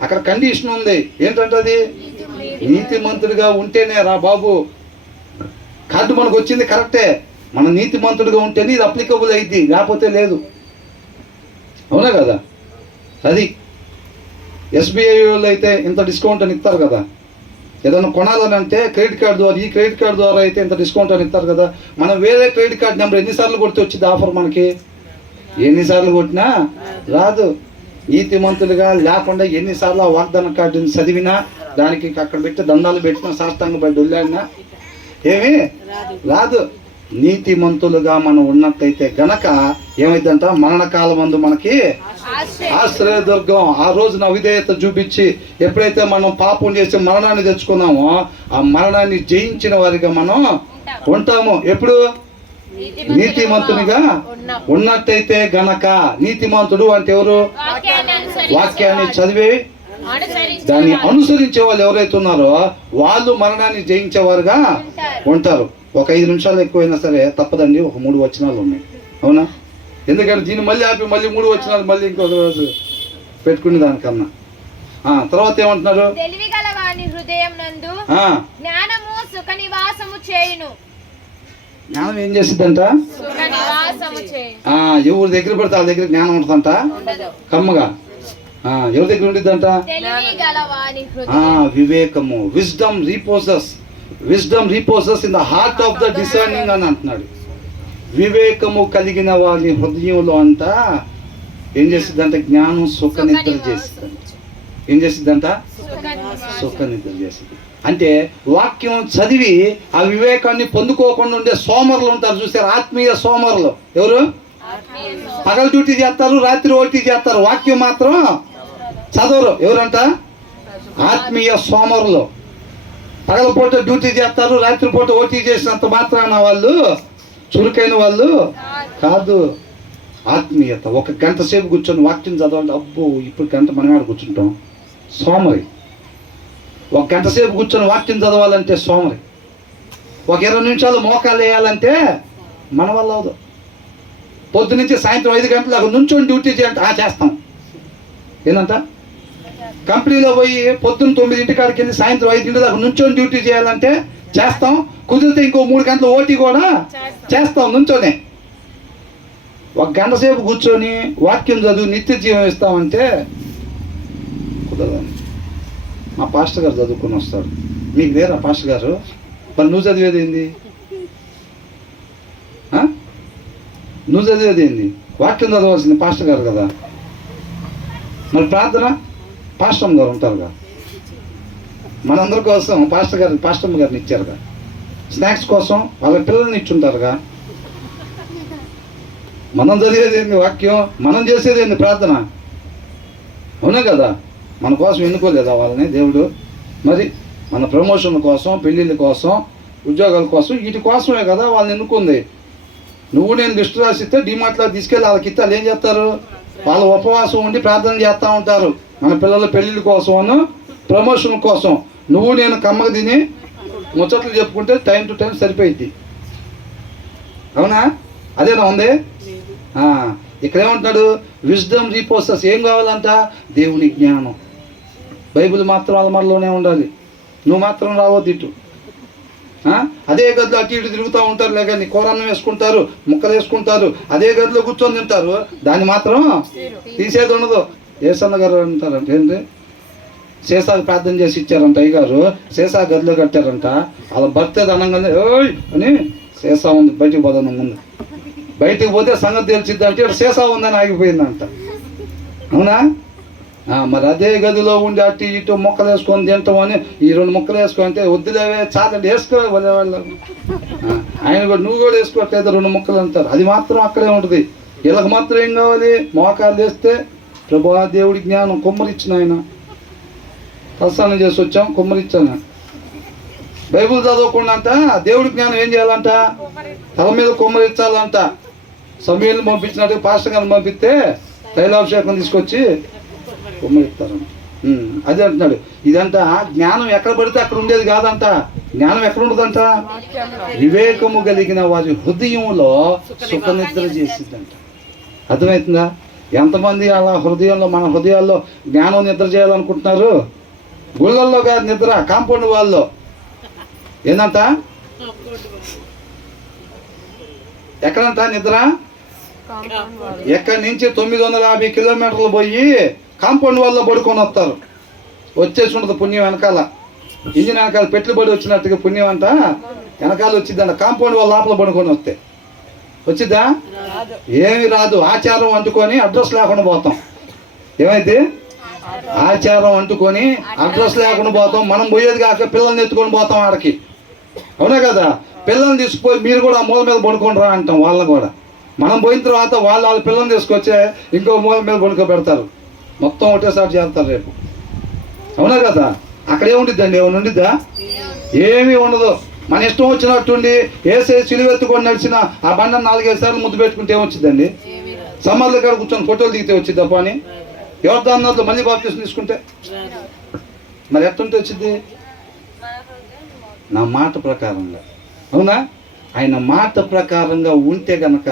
అక్కడ కండిషన్ ఉంది. ఏంటంటే అది నీతిమంతుడిగా ఉంటేనే రా బాబు. కార్డు మనకు వచ్చింది కరెక్టే, మన నీతిమంతుడిగా ఉంటేనే ఇది అప్లికబుల్ అయింది, లేకపోతే లేదు. అవునా కదా? అది ఎస్బీఐ వాళ్ళు అయితే ఇంత డిస్కౌంట్ అని ఇస్తారు కదా. ఏదైనా కొనాలని అంటే క్రెడిట్ కార్డు ద్వారా, ఈ క్రెడిట్ కార్డు ద్వారా అయితే ఇంత డిస్కౌంట్ అని ఇస్తారు కదా. మనం వేరే క్రెడిట్ కార్డు నెంబర్ ఎన్నిసార్లు కొడితే వచ్చింది ఆఫర్ మనకి? ఎన్నిసార్లు కొట్టినా రాదు. నీతిమంతులుగా లేకుండా ఎన్నిసార్లు ఆ వాగ్దాన కార్డుని చదివినా, దానికి అక్కడ పెట్టి దండాలు పెట్టినా, సాష్టాంగ పడి వెళ్ళాడినా ఏమీ రాదు. నీతిమంతులుగా మనం ఉన్నట్టయితే గనక ఏమైందంట? మరణకాలం ముందు మనకి ఆశ్రయ దుర్గం. ఆ రోజున అవిధేయత చూపించి ఎప్పుడైతే మనం పాపం చేసి మరణాన్ని తెచ్చుకున్నామో ఆ మరణాన్ని జయించిన వారిగా మనం ఉంటాము. ఎప్పుడు? నీతిమంతునిగా ఉన్నట్టయితే గనక. నీతిమంతుడు అంటే ఎవరు? వాక్యాన్ని చదివి దాన్ని అనుసరించే వాళ్ళు ఎవరైతే ఉన్నారో వాళ్ళు మరణాన్ని జయించేవారుగా ఉంటారు. ఒక 5 నిమిషాలు ఎక్కువైనా సరే తప్పదండి, ఒక 3 వచనాలు ఉన్నాయి. అవునా? ఎందుకంటే దీన్ని మళ్ళీ ఆపి మళ్ళీ 3 వచనాలు మళ్ళీ ఇంకొక రోజు పెట్టుకునే దానికన్నా. తర్వాత ఏమంటున్నారు? తెలివి గల వాని హృదయం నందు జ్ఞానము సుఖ నివాసము చేయును. జ్ఞానం ఏం చేసిద్దంట? సుఖ నివాసము చేయును. ఎవరి దగ్గర పడితే వాళ్ళ దగ్గర జ్ఞానం ఉంటుందంట కమ్మగా. ఎవరి దగ్గర ఉండిద్దంట? తెలివి గల వాని హృదయం. వివేకము, wisdom reposes in the heart of the discerning అని అంటున్నాడు. వివేకము కలిగిన వారి హృదయంలో అంట ఏం చేసిద్దంట? జ్ఞానం సుఖ నిద్ర చేసిద్దంట. ఏం చేసిద్దంట? సుఖ నిద్ర చేసిద్ది. అంటే వాక్యం చదివి ఆ వివేకాన్ని పొందుకోకుండా ఉండే సోమరులు ఉంటారు చూసారు, ఆత్మీయ సోమరులు. ఎవరు? పగలు డ్యూటీ చేస్తారు, రాత్రి ఓటీ చేస్తారు, వాక్యం మాత్రం చదవరు. ఎవరంట? ఆత్మీయ సోమరులు. పగలపూట డ్యూటీ చేస్తారు, రాత్రిపూట ఓటీ చేసినంత మాత్రాన వాళ్ళు చురుకైన వాళ్ళు కాదు. ఆత్మీయత. 1 గంట సేపు కూర్చొని వాక్యం చదవండి, అబ్బో ఇప్పుడు గంట మనం ఆడ కూర్చుంటాం, సోమరి. 1 గంట సేపు కూర్చొని వాక్యం చదవాలంటే సోమరి. 20 నిమిషాలు మోకాలు వేయాలంటే మన వల్ల అవదు. పొద్దు నుంచి సాయంత్రం 5 గంటలకు నుంచొని డ్యూటీ చేయాలంటే చేస్తాం. ఏంటంట? కంపెనీలో పోయి పొద్దున్న 9 కాడికి వెళ్ళి సాయంత్రం 5 దాకా నుంచొని డ్యూటీ చేయాలంటే చేస్తాం. కుదిరితే ఇంకో 3 గంటలు ఓటీ కూడా చేస్తాం నుంచోనే. 1 గంట సేపు కూర్చొని వాక్యం చదువు నిత్య జీవం ఇస్తామంటే కుదరదండి. మా పాస్టర్ గారు చదువుకొని వస్తాడు, మీకు లేరా పాస్టర్ గారు? మరి నువ్వు చదివేది ఏంది? నువ్వు చదివేది ఏంది? వాక్యం చదవాల్సింది పాస్టర్ గారు కదా. మరి ప్రార్థన పాస్టమ్ గారు ఉంటారుగా. మనందరి కోసం పాస్టమ్ గారిని ఇచ్చారుగా. స్నాక్స్ కోసం వాళ్ళ పిల్లల్ని ఇచ్చుంటారుగా. మనం చదివేది ఏంది? వాక్యం. మనం చేసేది ఏంది? ప్రార్థన. అవునా కదా? మన కోసం ఎన్నుకోలేదా వాళ్ళని దేవుడు? మరి మన ప్రమోషన్ కోసం, పెళ్ళిళ్ళ కోసం, ఉద్యోగాల కోసం, వీటి కోసమే కదా వాళ్ళని ఎన్నుకుంది. నువ్వు నేను లిస్టు రాసిస్తే డిమార్ట్లో తీసుకెళ్ళి వాళ్ళకి ఇస్తే వాళ్ళు ఏం చేస్తారు? వాళ్ళు ఉపవాసం ఉండి ప్రార్థన చేస్తూ ఉంటారు మన పిల్లల పెళ్ళిళ్ళ కోసమను, ప్రమోషన్ కోసం. నువ్వు నేను కమ్మగా తిని ముచ్చట్లు చెప్పుకుంటే టైం టు టైం సరిపోయిద్ది. అవునా? అదేనా ఉంది? ఇక్కడ ఏమంటున్నాడు? విజ్డమ్ రిపోసెస్. ఏం కావాలంట? దేవుని జ్ఞానం. బైబిల్ మాత్రం అలమరలోనే ఉండాలి, నువ్వు మాత్రం రావద్దు ఇటు. అదే గదిలో అటు ఇటు తిరుగుతూ ఉంటారు, లేక నీ కూరన్నం వేసుకుంటారు, ముక్కలు వేసుకుంటారు, అదే గదిలో కూర్చొని తింటారు, దాన్ని మాత్రం తీసేది ఉండదు. ఏసన్న గారు అంటారంట, ఏంటి సీసాకు ప్రార్థన చేసి ఇచ్చారంట అయ్యగారు, సీసా గదిలో కట్టారంట. వాళ్ళ భర్త అనంగానే ఓయ్ అని సీసా ఉంది బయటికి పోదాను ముందు, బయటికి పోతే సంగతి తెలిసిద్ది అంటే సీసా ఉందని ఆగిపోయిందంట. అవునా? మరి అదే గదిలో ఉండి అటు ఇటు మొక్కలు వేసుకొని తింటాం అని ఈ 2 ముక్కలు వేసుకుంటే వద్దులేవే చాలండి వేసుకో వాళ్ళు. ఆయన కూడా నువ్వు కూడా వేసుకోవట్లేదు 2 ముక్కలు అంటారు. అది మాత్రం అక్కడే ఉంటుంది. వీళ్ళకి మాత్రం ఏం కావాలి? మోకాలు వేస్తే ప్రభువా దేవుడి జ్ఞానం కుమ్మరిచ్చిన ఆయన ప్రస్థానం చేసి వచ్చాం, కుమ్మరిచ్చాను. బైబుల్ చదవకుండా అంట దేవుడి జ్ఞానం ఏం చేయాలంట? తల మీద కుమ్మరించాలంట. సమయాన్ని పంపించినట్టు పాస్టర్ గారిని పంపిస్తే తైలాభిషేకం తీసుకొచ్చి కుమ్మరిస్తారంట. అదే అంటున్నాడు. ఇదంతా జ్ఞానం ఎక్కడ పడితే అక్కడ ఉండేది కాదంట. జ్ఞానం ఎక్కడ ఉండదంట? వివేకము కలిగిన వారి హృదయంలో సుఖనిద్ర చేసిద్దంట. అర్థమవుతుందా? ఎంతమంది అలా హృదయంలో, మన హృదయాల్లో జ్ఞానం నిద్ర చేయాలనుకుంటున్నారు? గుళ్ళల్లో కాదు నిద్ర, కాంపౌండ్ వాళ్ళలో. ఏందంట? ఎక్కడంట నిద్ర? ఎక్కడి నుంచి 950 కిలోమీటర్లు పోయి కాంపౌండ్ వాళ్ళలో పడుకొని వస్తారు. వచ్చేసి ఉండదు పుణ్యం వెనకాల, ఇంజిన్ వెనకాల పెట్టుబడి వచ్చినట్టుగా పుణ్యం అంట వెనకాల వచ్చిద్దంట. కాంపౌండ్ వాళ్ళ లోపల పడుకొని వస్తే వచ్చిద్దా? ఏమి రాదు. ఆచారం అంటుకొని అడ్రస్ లేకుండా పోతాం. ఏమైంది? ఆచారం అంటుకొని అడ్రస్ లేకుండా పోతాం. మనం పోయేది కాక పిల్లల్ని ఎత్తుకొని పోతాం ఆడకి. అవునా కదా? పిల్లల్ని తీసుకుపోయి మీరు కూడా ఆ మూల మీద పడుకొని రా అంటాం వాళ్ళని కూడా. మనం పోయిన తర్వాత వాళ్ళ పిల్లల్ని తీసుకొచ్చే ఇంకో మూల మీద పడుకోబెడతారు. మొత్తం ఒకటేసారి చేస్తారు రేపు. అవునా కదా? అక్కడ ఏముండిద్దండి? ఏమైనా ఉండిద్దా? ఏమీ ఉండదు. మన ఇష్టం వచ్చినట్టుండి వేసే సిలువెత్తుకొని నడిచిన ఆ బండను 4-5 సార్లు ముద్దు పెట్టుకుంటే ఏమొచ్చిందండి? సమ్మర్లో కాడ కూర్చొని ఫోటోలు దిగితే వచ్చిద్ది తప్ప అని ఎవరిదాన్నో మళ్ళీ బాప్టిజం తీసుకుంటే మరి ఎట్టుంటే వచ్చింది? నా మాట ప్రకారంగా. అవునా? ఆయన మాట ప్రకారంగా ఉంటే గనక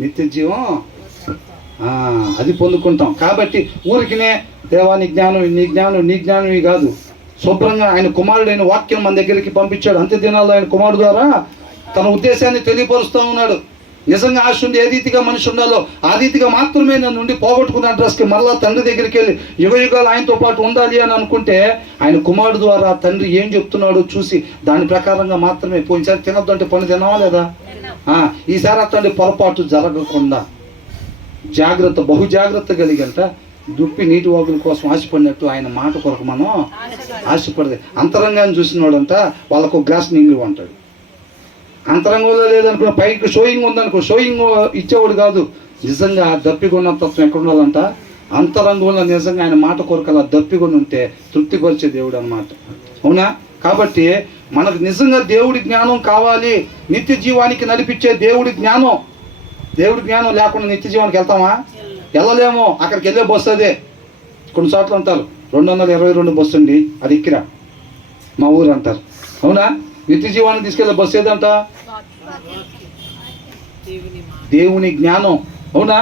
నిత్య జీవం అది పొందుకుంటాం. కాబట్టి ఊరికినే దేవా నీ జ్ఞానం నీ జ్ఞానం నీ జ్ఞానం ఇవి కాదు. శుభ్రంగా ఆయన కుమారుడైన వాక్యం మన దగ్గరికి పంపించాడు. అంత్య దినాల్లో ఆయన కుమారుడు ద్వారా తన ఉద్దేశాన్ని తెలియపరుస్తూ ఉన్నాడు. నిజంగా ఆశ ఉంది, ఏ రీతిగా మనిషి ఉండాలో ఆ రీతిగా మాత్రమే నన్ను ఉండి పోగొట్టుకున్న అడ్రస్కి మరలా తండ్రి దగ్గరికి వెళ్ళి యుగ యుగాలు ఆయనతో పాటు ఉండాలి అని అనుకుంటే ఆయన కుమారుడు ద్వారా తండ్రి ఏం చెప్తున్నాడో చూసి దాని ప్రకారంగా మాత్రమే. పోయినసారి తినొద్దు అంటే పని తినవా లేదా? ఈసారి అట్లాంటి పొరపాటు జరగకుండా జాగ్రత్త, బహు జాగ్రత్త కలిగంట. దుప్పి నీటి వాగుల కోసం ఆశపడినట్టు ఆయన మాట కొరకు మనం ఆశపడదు. అంతరంగాన్ని చూసినోడంట వాళ్ళకు గ్లాస్ నీళ్ళు అంటాడు. అంతరంగంలో లేదనుకో, పైకి షోయింగ్ ఉందనుకో, షోయింగ్ ఇచ్చేవాడు కాదు. నిజంగా దప్పికొన్న తత్వం ఎక్కడ ఉండాలంట? అంతరంగంలో నిజంగా ఆయన మాట కొరకు అలా దప్పికొని ఉంటే తృప్తిపరిచే దేవుడు అన్నమాట. అవునా? కాబట్టి మనకు నిజంగా దేవుడి జ్ఞానం కావాలి. నిత్య జీవానికి నడిపించే దేవుడి జ్ఞానం. దేవుడి జ్ఞానం లేకుండా నిత్య జీవానికి వెళ్తామా? వెళ్ళలేము. అక్కడికి వెళ్ళే బస్సు అదే. కొన్ని చోట్ల అంటారు 222 బస్సు అండి, అది ఎక్కిరా మా ఊరు అంటారు. అవునా? నిత్య జీవాన్ని తీసుకెళ్ళే బస్సు ఏదంట? దేవుని జ్ఞానం. అవునా?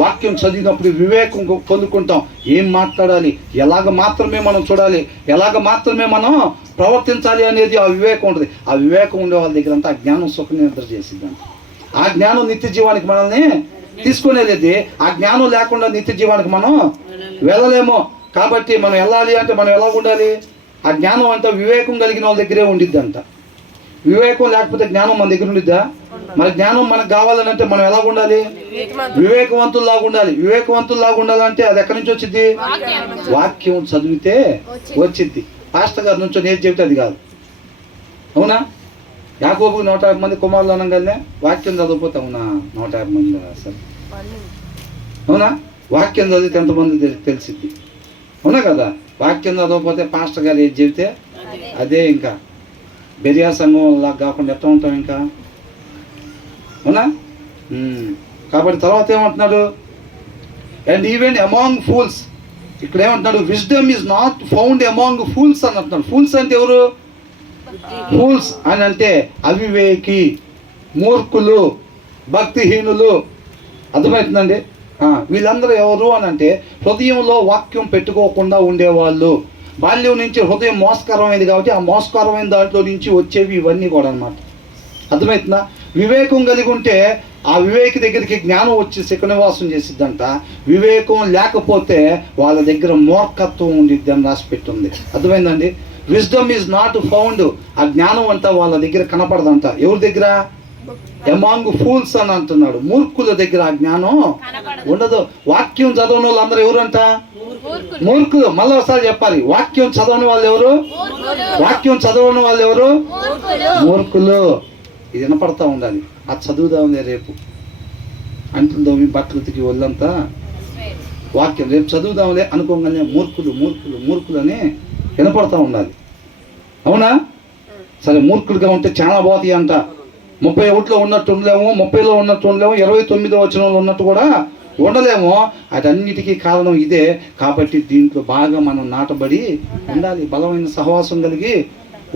వాక్యం చదివినప్పుడు వివేకం పొందుకుంటాం. ఏం మాట్లాడాలి, ఎలాగ మాత్రమే మనం చూడాలి, ఎలాగ మాత్రమే మనం ప్రవర్తించాలి అనేది ఆ వివేకం ఉంటుంది. ఆ వివేకం ఉండే వాళ్ళ దగ్గర అంతా ఆ జ్ఞానం సుఖ నిద్ర చేసిందంట. ఆ జ్ఞానం నిత్య జీవానికి మనల్ని తీసుకునేది. ఆ జ్ఞానం లేకుండా నిత్య జీవానికి మనం వెళ్ళలేము. కాబట్టి మనం వెళ్ళాలి అంటే మనం ఎలా ఉండాలి? ఆ జ్ఞానం అంతా వివేకం కలిగిన వాళ్ళ దగ్గరే ఉండిద్ది అంట. వివేకం లేకపోతే జ్ఞానం మన దగ్గర ఉండిద్దా? మరి జ్ఞానం మనకు కావాలని అంటే మనం ఎలా ఉండాలి? వివేకవంతుల్లాగా ఉండాలి. వివేకవంతుల్లాగా ఉండాలంటే అది ఎక్కడి నుంచి వచ్చింది? వాక్యం చదివితే వచ్చింది. పాస్టర్ గారి నుంచి నేను చెబితే అది కాదు. అవునా? యాకోబుకు 150 మంది కుమారులు అనగానే వాక్యం చదివిపోతే అవునా 150 మంది అసలు. అవునా? వాక్యం చదివితే ఎంతమంది తెలిసిద్ది? అవునా కదా? వాక్యం చదవకపోతే పాస్టర్ గారు ఏది చెబితే అదే. ఇంకా బెరియా సంఘం లాగా కాకుండా ఎట్లా ఉంటాం ఇంకా? అవునా? కాబట్టి తర్వాత ఏమంటున్నాడు? And even among fools. ఇక్కడ ఏమంటున్నాడు? Wisdom is not found among fools అని అంటున్నాడు. ఫూల్స్ అంటే ఎవరు? ఫూల్స్ అని అంటే అవివేకి, మూర్ఖులు, భక్తిహీనులు. అర్థమవుతుందండి? వీళ్ళందరూ ఎవరు అని అంటే హృదయంలో వాక్యం పెట్టుకోకుండా ఉండేవాళ్ళు. బాల్యం నుంచి హృదయం మోసకరమైంది కాబట్టి ఆ మోసకరమైన దాంట్లో నుంచి వచ్చేవి ఇవన్నీ కూడా అన్నమాట. అర్థమవుతుందా? వివేకం కలిగి ఉంటే ఆ వివేకి దగ్గరికి జ్ఞానం వచ్చి శిఖనివాసం చేసిద్దంట. వివేకం లేకపోతే వాళ్ళ దగ్గర మూర్ఖత్వం ఉండిద్ది అని రాసి పెట్టింది. అర్థమైందండి? Wisdom is not found. ఆ జ్ఞానం అంతా వాళ్ళ దగ్గర కనపడదంట. ఎవరి దగ్గర? అమాంగ్ ఫూల్స్ అని అంటున్నాడు. మూర్ఖుల దగ్గర ఆ జ్ఞానం ఉండదు. వాక్యం చదవని వాళ్ళు అందరూ ఎవరంట? మూర్ఖులు. మళ్ళీ ఒకసారి చెప్పాలి, వాక్యం చదవని వాళ్ళు ఎవరు? వాక్యం చదవని వాళ్ళు ఎవరు? మూర్ఖులు. ఇది వినపడతా ఉండాలి. ఆ చదువుదాంలే రేపు అంటుందో మీ బట్టలకి ఒళ్ళంతా వాక్యం రేపు చదువుదాంలే అనుకోగానే మూర్ఖులు మూర్ఖులు మూర్ఖులు అని వినపడతా ఉండాలి. అవునా? సరే, మూర్ఖులుగా ఉంటే చాలా పోతాయి అంట. 31లో ఉన్నట్టు ఉండలేము, 30లో ఉన్నట్టు ఉండలేము, 29వ వచనంలో ఉన్నట్టు కూడా ఉండలేము. అటన్నిటికీ కారణం ఇదే. కాబట్టి దీంట్లో బాగా మనం నాటబడి ఉండాలి, బలమైన సహవాసం కలిగి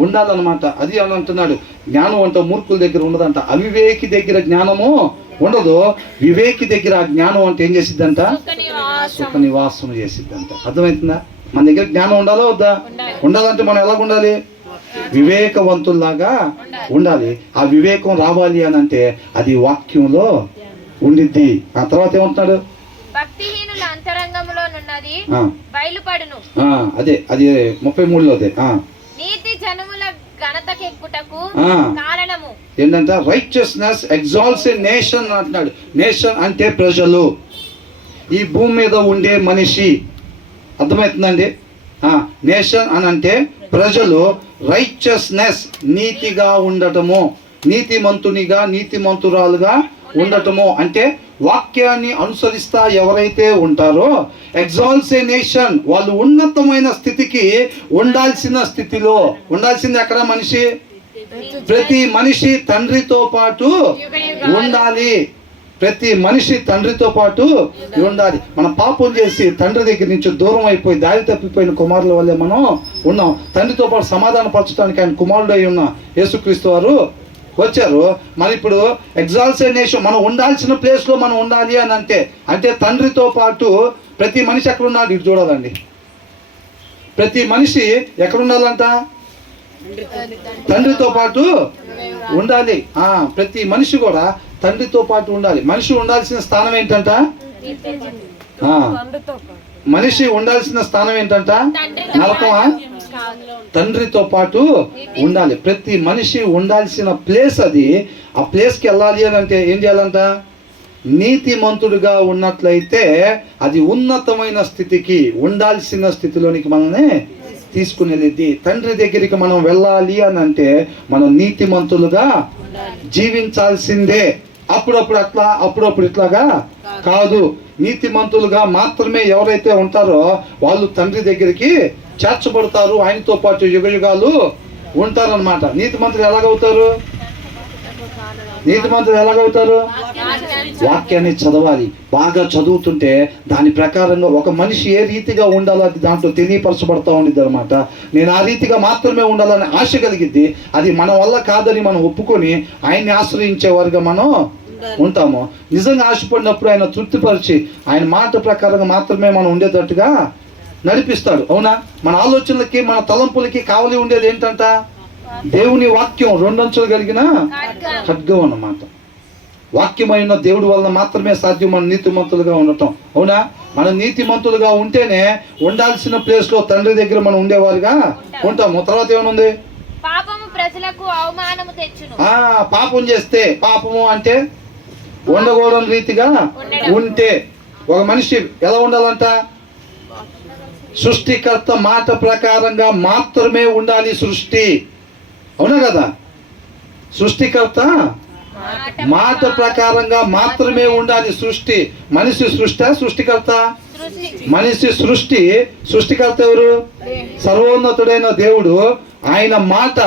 ఉండాలన్నమాట. అది అని అంటున్నాడు. జ్ఞానం అంటే మూర్ఖుల దగ్గర ఉండదంట. అవివేకి దగ్గర జ్ఞానము ఉండదు. వివేకి దగ్గర ఆ జ్ఞానం అంటే ఏం చేసిద్దంట? సుఖ నివాసం చేసిద్దంట. అర్థమవుతుందా? మన దగ్గర జ్ఞానం ఉండాలా వద్దా? ఉండాలంటే మనం ఎలా ఉండాలి? వివేకవంతుల్లాగా ఉండాలి. ఆ వివేకం రావాలి అని అంటే అది వాక్యంలో ఉండిద్ది. ఆ తర్వాత ఏమంటున్నాడు? భక్తిహీనుల అంతరంగంలోనున్నది బయలుపడును. అదే అది 33లో అదే. నీతి జనముల ఘనతకెక్కుటకు కారణము ఏంటంటే రైచియస్నెస్ ఎగ్జాల్ట్స్ ఎ నేషన్ అంటున్నాడు. నేషన్ అంటే ప్రజలు, ఈ భూమి మీద ఉండే మనిషి. అర్థమవుతుందండి? నేషన్ అని అంటే ప్రజలు. రైచియస్నెస్ నీతిగా ఉండటము, నీతిమంతునిగా నీతిమంతురాలుగా ఉండటము అంటే వాక్యాన్ని అనుసరిస్తా ఎవరైతే ఉంటారో ఎగ్జాల్ట్స్ ఏ నేషన్, వాళ్ళు ఉన్నతమైన స్థితికి ఉండాల్సిన స్థితిలో. ఉండాల్సింది ఎక్కడ? మనిషి, ప్రతి మనిషి తండ్రితో పాటు ఉండాలి. ప్రతి మనిషి తండ్రితో పాటు ఉండాలి. మనం పాపం చేసి తండ్రి దగ్గర నుంచి దూరం అయిపోయి దారి తప్పిపోయిన కుమారుల వల్లే మనం ఉన్నాం. తండ్రితో పాటు సమాధాన పరచడానికి ఆయన కుమారుడు అయి ఉన్న యేసుక్రీస్తు వారు వచ్చారు. మరి ఇప్పుడు ఎగ్జాల్టేషన్ మనం ఉండాల్సిన ప్లేస్లో మనం ఉండాలి అని అంటే తండ్రితో పాటు ప్రతి మనిషి ఎక్కడ ఉన్నాడు ఇటు చూడాలండి. ప్రతి మనిషి ఎక్కడ ఉండాలంట? తండ్రితో పాటు ఉండాలి. ప్రతి మనిషి కూడా తండ్రితో పాటు ఉండాలి. మనిషి ఉండాల్సిన స్థానం ఏంటంట? మనిషి ఉండాల్సిన స్థానం ఏంటంట? నరకమా? తండ్రితో పాటు ఉండాలి. ప్రతి మనిషి ఉండాల్సిన ప్లేస్ అది. ఆ ప్లేస్కి వెళ్ళాలి అని అంటే ఏం చేయాలంట? నీతిమంతుడుగా ఉన్నట్లయితే అది ఉన్నతమైన స్థితికి, ఉండాల్సిన స్థితిలోనికి మనల్ని తీసుకుని వెళ్ళిద్ది. తండ్రి దగ్గరికి మనం వెళ్ళాలి అని అంటే మనం నీతిమంతులుగా జీవించాల్సిందే. అప్పుడప్పుడు అట్లా, అప్పుడప్పుడు ఇట్లాగా కాదు. నీతిమంతులుగా మాత్రమే ఎవరైతే ఉంటారో వాళ్ళు తండ్రి దగ్గరికి చేర్చబడతారు, ఆయనతో పాటు యుగయుగాలు ఉంటారన్నమాట. నీతిమంతులు ఎలాగవుతారు? నీతిమంతులు ఎలాగవుతారు? వాక్యాన్ని చదవాలి. బాగా చదువుతుంటే దాని ప్రకారంగా ఒక మనిషి ఏ రీతిగా ఉండాలో అది దాంట్లో తెలియపరచబడతా ఉండిద్ది అనమాట. నేను ఆ రీతిగా మాత్రమే ఉండాలని ఆశ కలిగిద్ది. అది మన వల్ల కాదని మనం ఒప్పుకొని ఆయన్ని ఆశ్రయించే వారిగా మనం ఉంటాము. నిజంగా ఆశపడినప్పుడు ఆయన తృప్తిపరిచి ఆయన మాట ప్రకారంగా మాత్రమే మనం ఉండేటట్టుగా నడిపిస్తాడు. అవునా? మన ఆలోచనలకి మన తలంపులకి కావలి ఉండేది ఏంటంట? దేవుని వాక్యం, రెండంచులు కలిగిన ఖడ్గం అన్నమాట. వాక్యమైన దేవుడి వలన మాత్రమే సాధ్యం మన నీతిమంతులుగా ఉండటం. అవునా? మనం నీతిమంతులుగా ఉంటేనే ఉండాల్సిన ప్లేస్లో తండ్రి దగ్గర మనం ఉండేవారుగా ఉంటాము. తర్వాత ఏమనుంది? పాపము ప్రజలకు అవమానము తెచ్చును. పాపం చేస్తే, పాపము అంటే ఉండకూడని రీతిగా ఉంటే ఒక మనిషి ఎలా ఉండాలంట? సృష్టికర్త మాట ప్రకారంగా మాత్రమే ఉండాలి సృష్టి. అవునా కదా? సృష్టికర్త మాట ప్రకారంగా మాత్రమే ఉండాలి సృష్టి. మనిషి సృష్టికర్త. మనిషి సృష్టికర్త ఎవరు? సర్వోన్నతుడైన దేవుడు. ఆయన మాట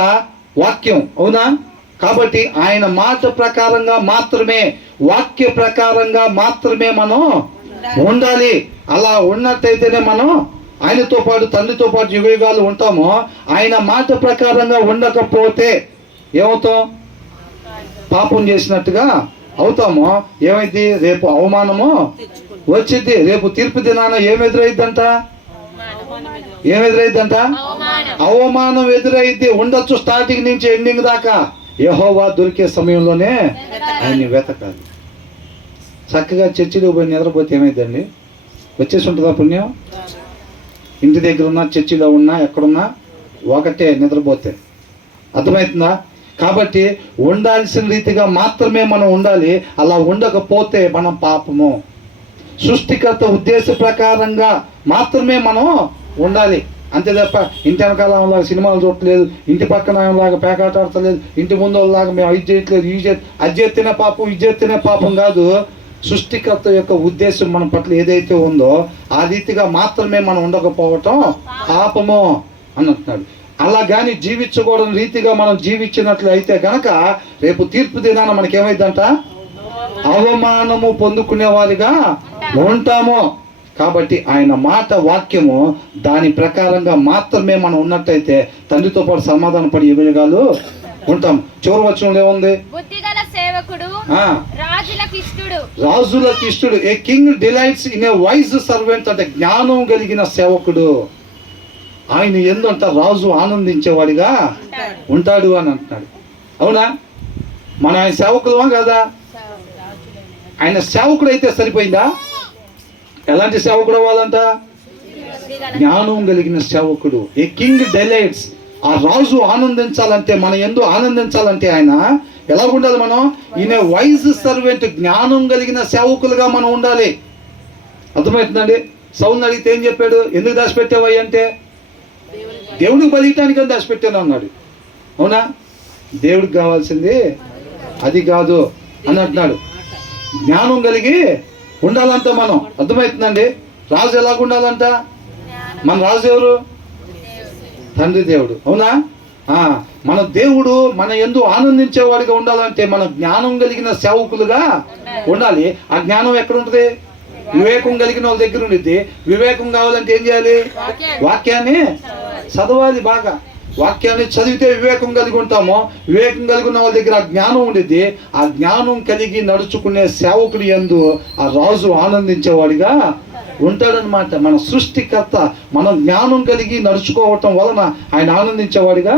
వాక్యం. అవునా? కాబట్టి ఆయన మాట ప్రకారంగా మాత్రమే, వాక్య ప్రకారంగా మాత్రమే మనం ఉండాలి. అలా ఉన్నట్టయితేనే మనం ఆయనతో పాటు తండ్రితో పాటు యుగయుగాలు ఉంటాము. ఆయన మాట ప్రకారంగా ఉండకపోతే ఏమవుతాం? పాపం చేసినట్టుగా అవుతాము. ఏమైంది? రేపు అవమానము వచ్చింది. రేపు తీర్పు దినాన ఏమెదురైద్దంట? ఏమెదురైద్దంట? అవమానం ఎదురైద్ది. ఉండొచ్చు స్టార్టింగ్ నుంచి ఎండింగ్ దాకా. యెహోవా దొరికే సమయంలోనే ఆయన్ని వెతకాలి. చక్కగా చర్చిలో పోయి నిద్రపోతే ఏమైందండి? వచ్చేసి ఉంటుందా పుణ్యం? ఇంటి దగ్గర ఉన్నా, చర్చిలో ఉన్నా, ఎక్కడున్నా ఒకటే నిద్రపోతే. అర్థమవుతుందా? కాబట్టి ఉండాల్సిన రీతిగా మాత్రమే మనం ఉండాలి. అలా ఉండకపోతే మనం పాపము. సృష్టికర్త ఉద్దేశ ప్రకారంగా మాత్రమే మనం ఉండాలి. అంతే తప్ప ఇంటి వెనకాలంలాగా సినిమాలు చూడట్లేదు, ఇంటి పక్కన లాగా పేకాట ఆడతలేదు, ఇంటి ముందు వాళ్ళలాగా మేము ఇది చేయట్లేదు, అది చేస్తేనే పాపం, ఇది చేస్తేనే పాపం కాదు. సృష్టికర్త యొక్క ఉద్దేశం మన పట్ల ఏదైతే ఉందో ఆ రీతిగా మాత్రమే మనం ఉండకపోవటం పాపము అని అంటున్నాడు. అలా కానీ జీవించకూడని రీతిగా మనం జీవించినట్లయితే గనక రేపు తీర్పు దినాన మనకేమైందంట? అవమానము పొందుకునే వారిగా ఉంటాము. కాబట్టి ఆయన మాట వాక్యము దాని ప్రకారంగా మాత్రమే మనం ఉన్నట్టయితే తండ్రితో పాటు సమాధాన పడి యుగయుగాలు ఉంటాం. చివరి వచనంలో ఏముంది? బుద్ధిగల సేవకుడు రాజులకు ఇష్టడు. A king delights in a wise servant. అంటే జ్ఞానం కలిగిన సేవకుడు. ఆయన ఎందుంట రాజు ఆనందించేవాడిగా ఉంటాడు అని అంటున్నాడు. అవునా? మన ఆయన సేవకులమా కదా? ఆయన సేవకుడు అయితే సరిపోయిందా? ఎలాంటి సేవకుడు అవ్వాలంట? జ్ఞానం కలిగిన సేవకుడు. A king delights. ఆ రాజు ఆనందించాలంటే, మన యందు ఆనందించాలంటే ఆయన ఎలా ఉండాలి? మనం ఈయన వైజ్ సర్వెంట్, జ్ఞానం కలిగిన సేవకులుగా మనం ఉండాలి. అర్థమవుతుందండి? సౌల్ని అడిగితే ఏం చెప్పాడు? ఎందుకు దాచిపెట్టావయ్యి అంటే, దేవుడికి బలియటానికి దాచిపెట్టాను అన్నాడు. అవునా? దేవుడికి కావాల్సింది అది కాదు అని అంటున్నాడు. జ్ఞానం కలిగి ఉండాలంట మనం. అర్థమవుతుందండి? రాజు ఎలాగ ఉండాలంట? మన రాజు ఎవరు? తండ్రి దేవుడు. అవునా? మన దేవుడు మన యందు ఆనందించేవాడిగా ఉండాలంటే మనం జ్ఞానం కలిగిన సేవకులుగా ఉండాలి. ఆ జ్ఞానం ఎక్కడ ఉంటుంది? వివేకం కలిగిన వాళ్ళ దగ్గర ఉండిద్ది. వివేకం కావాలంటే ఏం చేయాలి? వాక్యాన్ని చదవాలి బాగా. వాక్యాన్ని చదివితే వివేకం కలిగి ఉంటామో, వివేకం కలిగి ఉన్న వాళ్ళ దగ్గర ఆ జ్ఞానం ఉండిద్ది. ఆ జ్ఞానం కలిగి నడుచుకునే సేవకుడి యందు ఆ రాజు ఆనందించేవాడిగా ఉంటాడనమాట. మన సృష్టికర్త మనం జ్ఞానం కలిగి నడుచుకోవటం వలన ఆయన ఆనందించేవాడిగా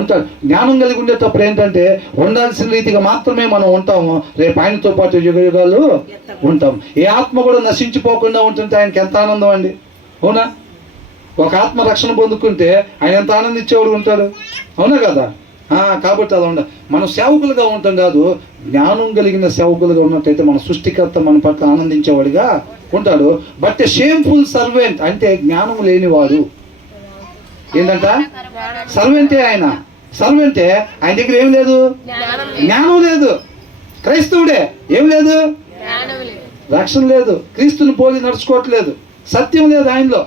ఉంటాడు. జ్ఞానం కలిగి ఉండేటప్పుడు ఏంటంటే ఉండాల్సిన రీతిగా మాత్రమే మనం ఉంటాము. రేపు ఆయనతో పాటు యుగ యుగాలు ఉంటాం. ఏ ఆత్మ కూడా నశించిపోకుండా ఉంటుంటే ఆయనకి ఎంత ఆనందం అండి, అవునా? ఒక ఆత్మ రక్షణ పొందుకుంటే ఆయన ఎంత ఆనందించేవాడు ఉంటాడు, అవునా కదా? కాబట్టి అలా ఉండాలి. మనం సేవకులుగా ఉంటాం కాదు, జ్ఞానం కలిగిన సేవకులుగా ఉన్నట్టయితే మన సృష్టికర్త మన పట్ల ఆనందించేవాడిగా ఉంటాడు. బట్ ఏ షేమ్ఫుల్ సర్వెంట్ అంటే జ్ఞానం లేనివాడు. ఏంటంట? సర్వెంటే ఆయన. సర్వెంటే ఆయన దగ్గర ఏం లేదు, జ్ఞానం లేదు. క్రైస్తవుడే ఏం లేదు, రక్షణ లేదు, క్రీస్తుని పోలి నడుచుకోవట్లేదు, సత్యం లేదు ఆయనలో.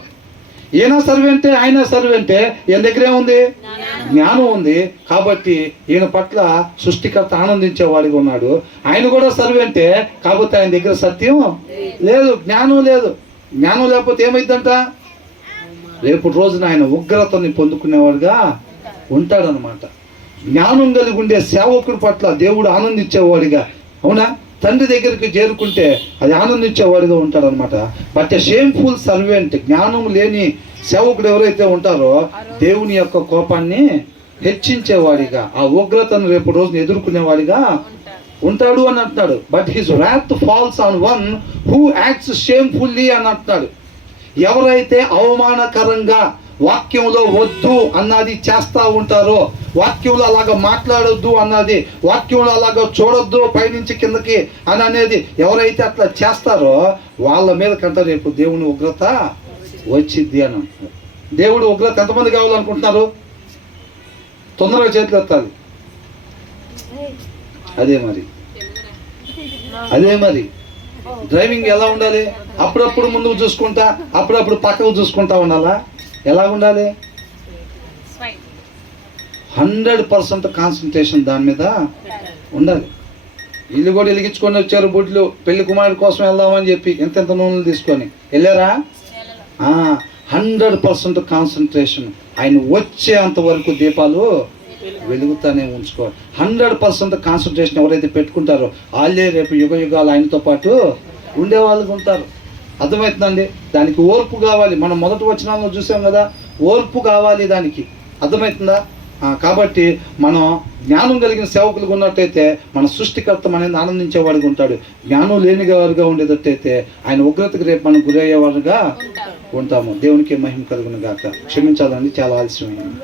ఈయన సర్వెంటే, ఆయన సర్వెంటే, ఈయన దగ్గర ఏముంది, జ్ఞానం ఉంది. కాబట్టి ఈయన పట్ల సృష్టికర్త ఆనందించేవాడిగా ఉన్నాడు. ఆయన కూడా సర్వెంటే, కాబట్టి ఆయన దగ్గర సత్యం లేదు, జ్ఞానం లేదు. జ్ఞానం లేకపోతే ఏమైందంట, రేపు రోజున ఆయన ఉగ్రతని పొందుకునేవాడుగా ఉంటాడనమాట. జ్ఞానం కలిగి ఉండే సేవకుడి పట్ల దేవుడు ఆనందించేవాడిగా, అవునా? తండ్రి దగ్గరికి చేరుకుంటే అది ఆనందించేవాడిగా ఉంటాడనమాట. బట్ ఎ షేమ్ఫుల్ సర్వెంట్, జ్ఞానం లేని సేవకుడు ఎవరైతే ఉంటారో దేవుని యొక్క కోపాన్ని హెచ్చించేవాడిగా, ఆ ఉగ్రతను రేపు రోజున ఎదుర్కొనేవాడిగా ఉంటాడు అని అంటున్నాడు. But his wrath falls on one who acts shamefully అని అంటున్నాడు. ఎవరైతే అవమానకరంగా వాక్యంలో వద్దు అన్నది చేస్తూ ఉంటారో, వాక్యంలో అలాగ మాట్లాడొద్దు అన్నది, వాక్యంలో అలాగ చూడొద్దు పైనుంచి కిందకి అని అనేది ఎవరైతే అట్లా చేస్తారో వాళ్ళ మీద కంట రేపు దేవుని ఉగ్రత వచ్చిద్ది అని అంటున్నారు. దేవుడు ఉగ్రత ఎంతమంది కావాలనుకుంటున్నారు? తొందరగా చేతులు ఎత్తాలి. అదే మరి డ్రైవింగ్ ఎలా ఉండాలి? అప్పుడప్పుడు ముందుకు చూసుకుంటా, అప్పుడప్పుడు పక్కకు చూసుకుంటా ఉండాలా? ఎలా ఉండాలి? 100% కాన్సన్ట్రేషన్ దాని మీద ఉండాలి. ఇల్లు కూడా వెలిగించుకొని వచ్చారు బుడ్లు, పెళ్లి కుమారుడి కోసం వెళ్దామని చెప్పి ఎంతెంత నూనెలు తీసుకొని వెళ్ళారా? 100% కాన్సన్ట్రేషన్. ఆయన వచ్చేంత వరకు దీపాలు వెలుగుతానే ఉంచుకోవాలి. 100% కాన్సన్ట్రేషన్ ఎవరైతే పెట్టుకుంటారో వాళ్ళే రేపు యుగ యుగాలు ఆయనతో పాటు ఉండేవాళ్ళకి ఉంటారు. అర్థమవుతుందండి? దానికి ఓర్పు కావాలి. మనం మొదటి వచనాల్లో చూసాం కదా, ఓర్పు కావాలి దానికి. అర్థమవుతుందా? కాబట్టి మనం జ్ఞానం కలిగిన సేవకులుగా ఉన్నట్టయితే మన సృష్టికర్త అనేది ఆనందించేవాడిగా ఉంటాడు. జ్ఞానం లేని వారుగా ఉండేటట్టయితే ఆయన ఉగ్రతకు రేపు మనం గురయ్యేవారుగా ఉంటాము. దేవునికి మహిమ కలుగును గాక. క్షమించాలండి, చాలా ఆలస్యమైంది.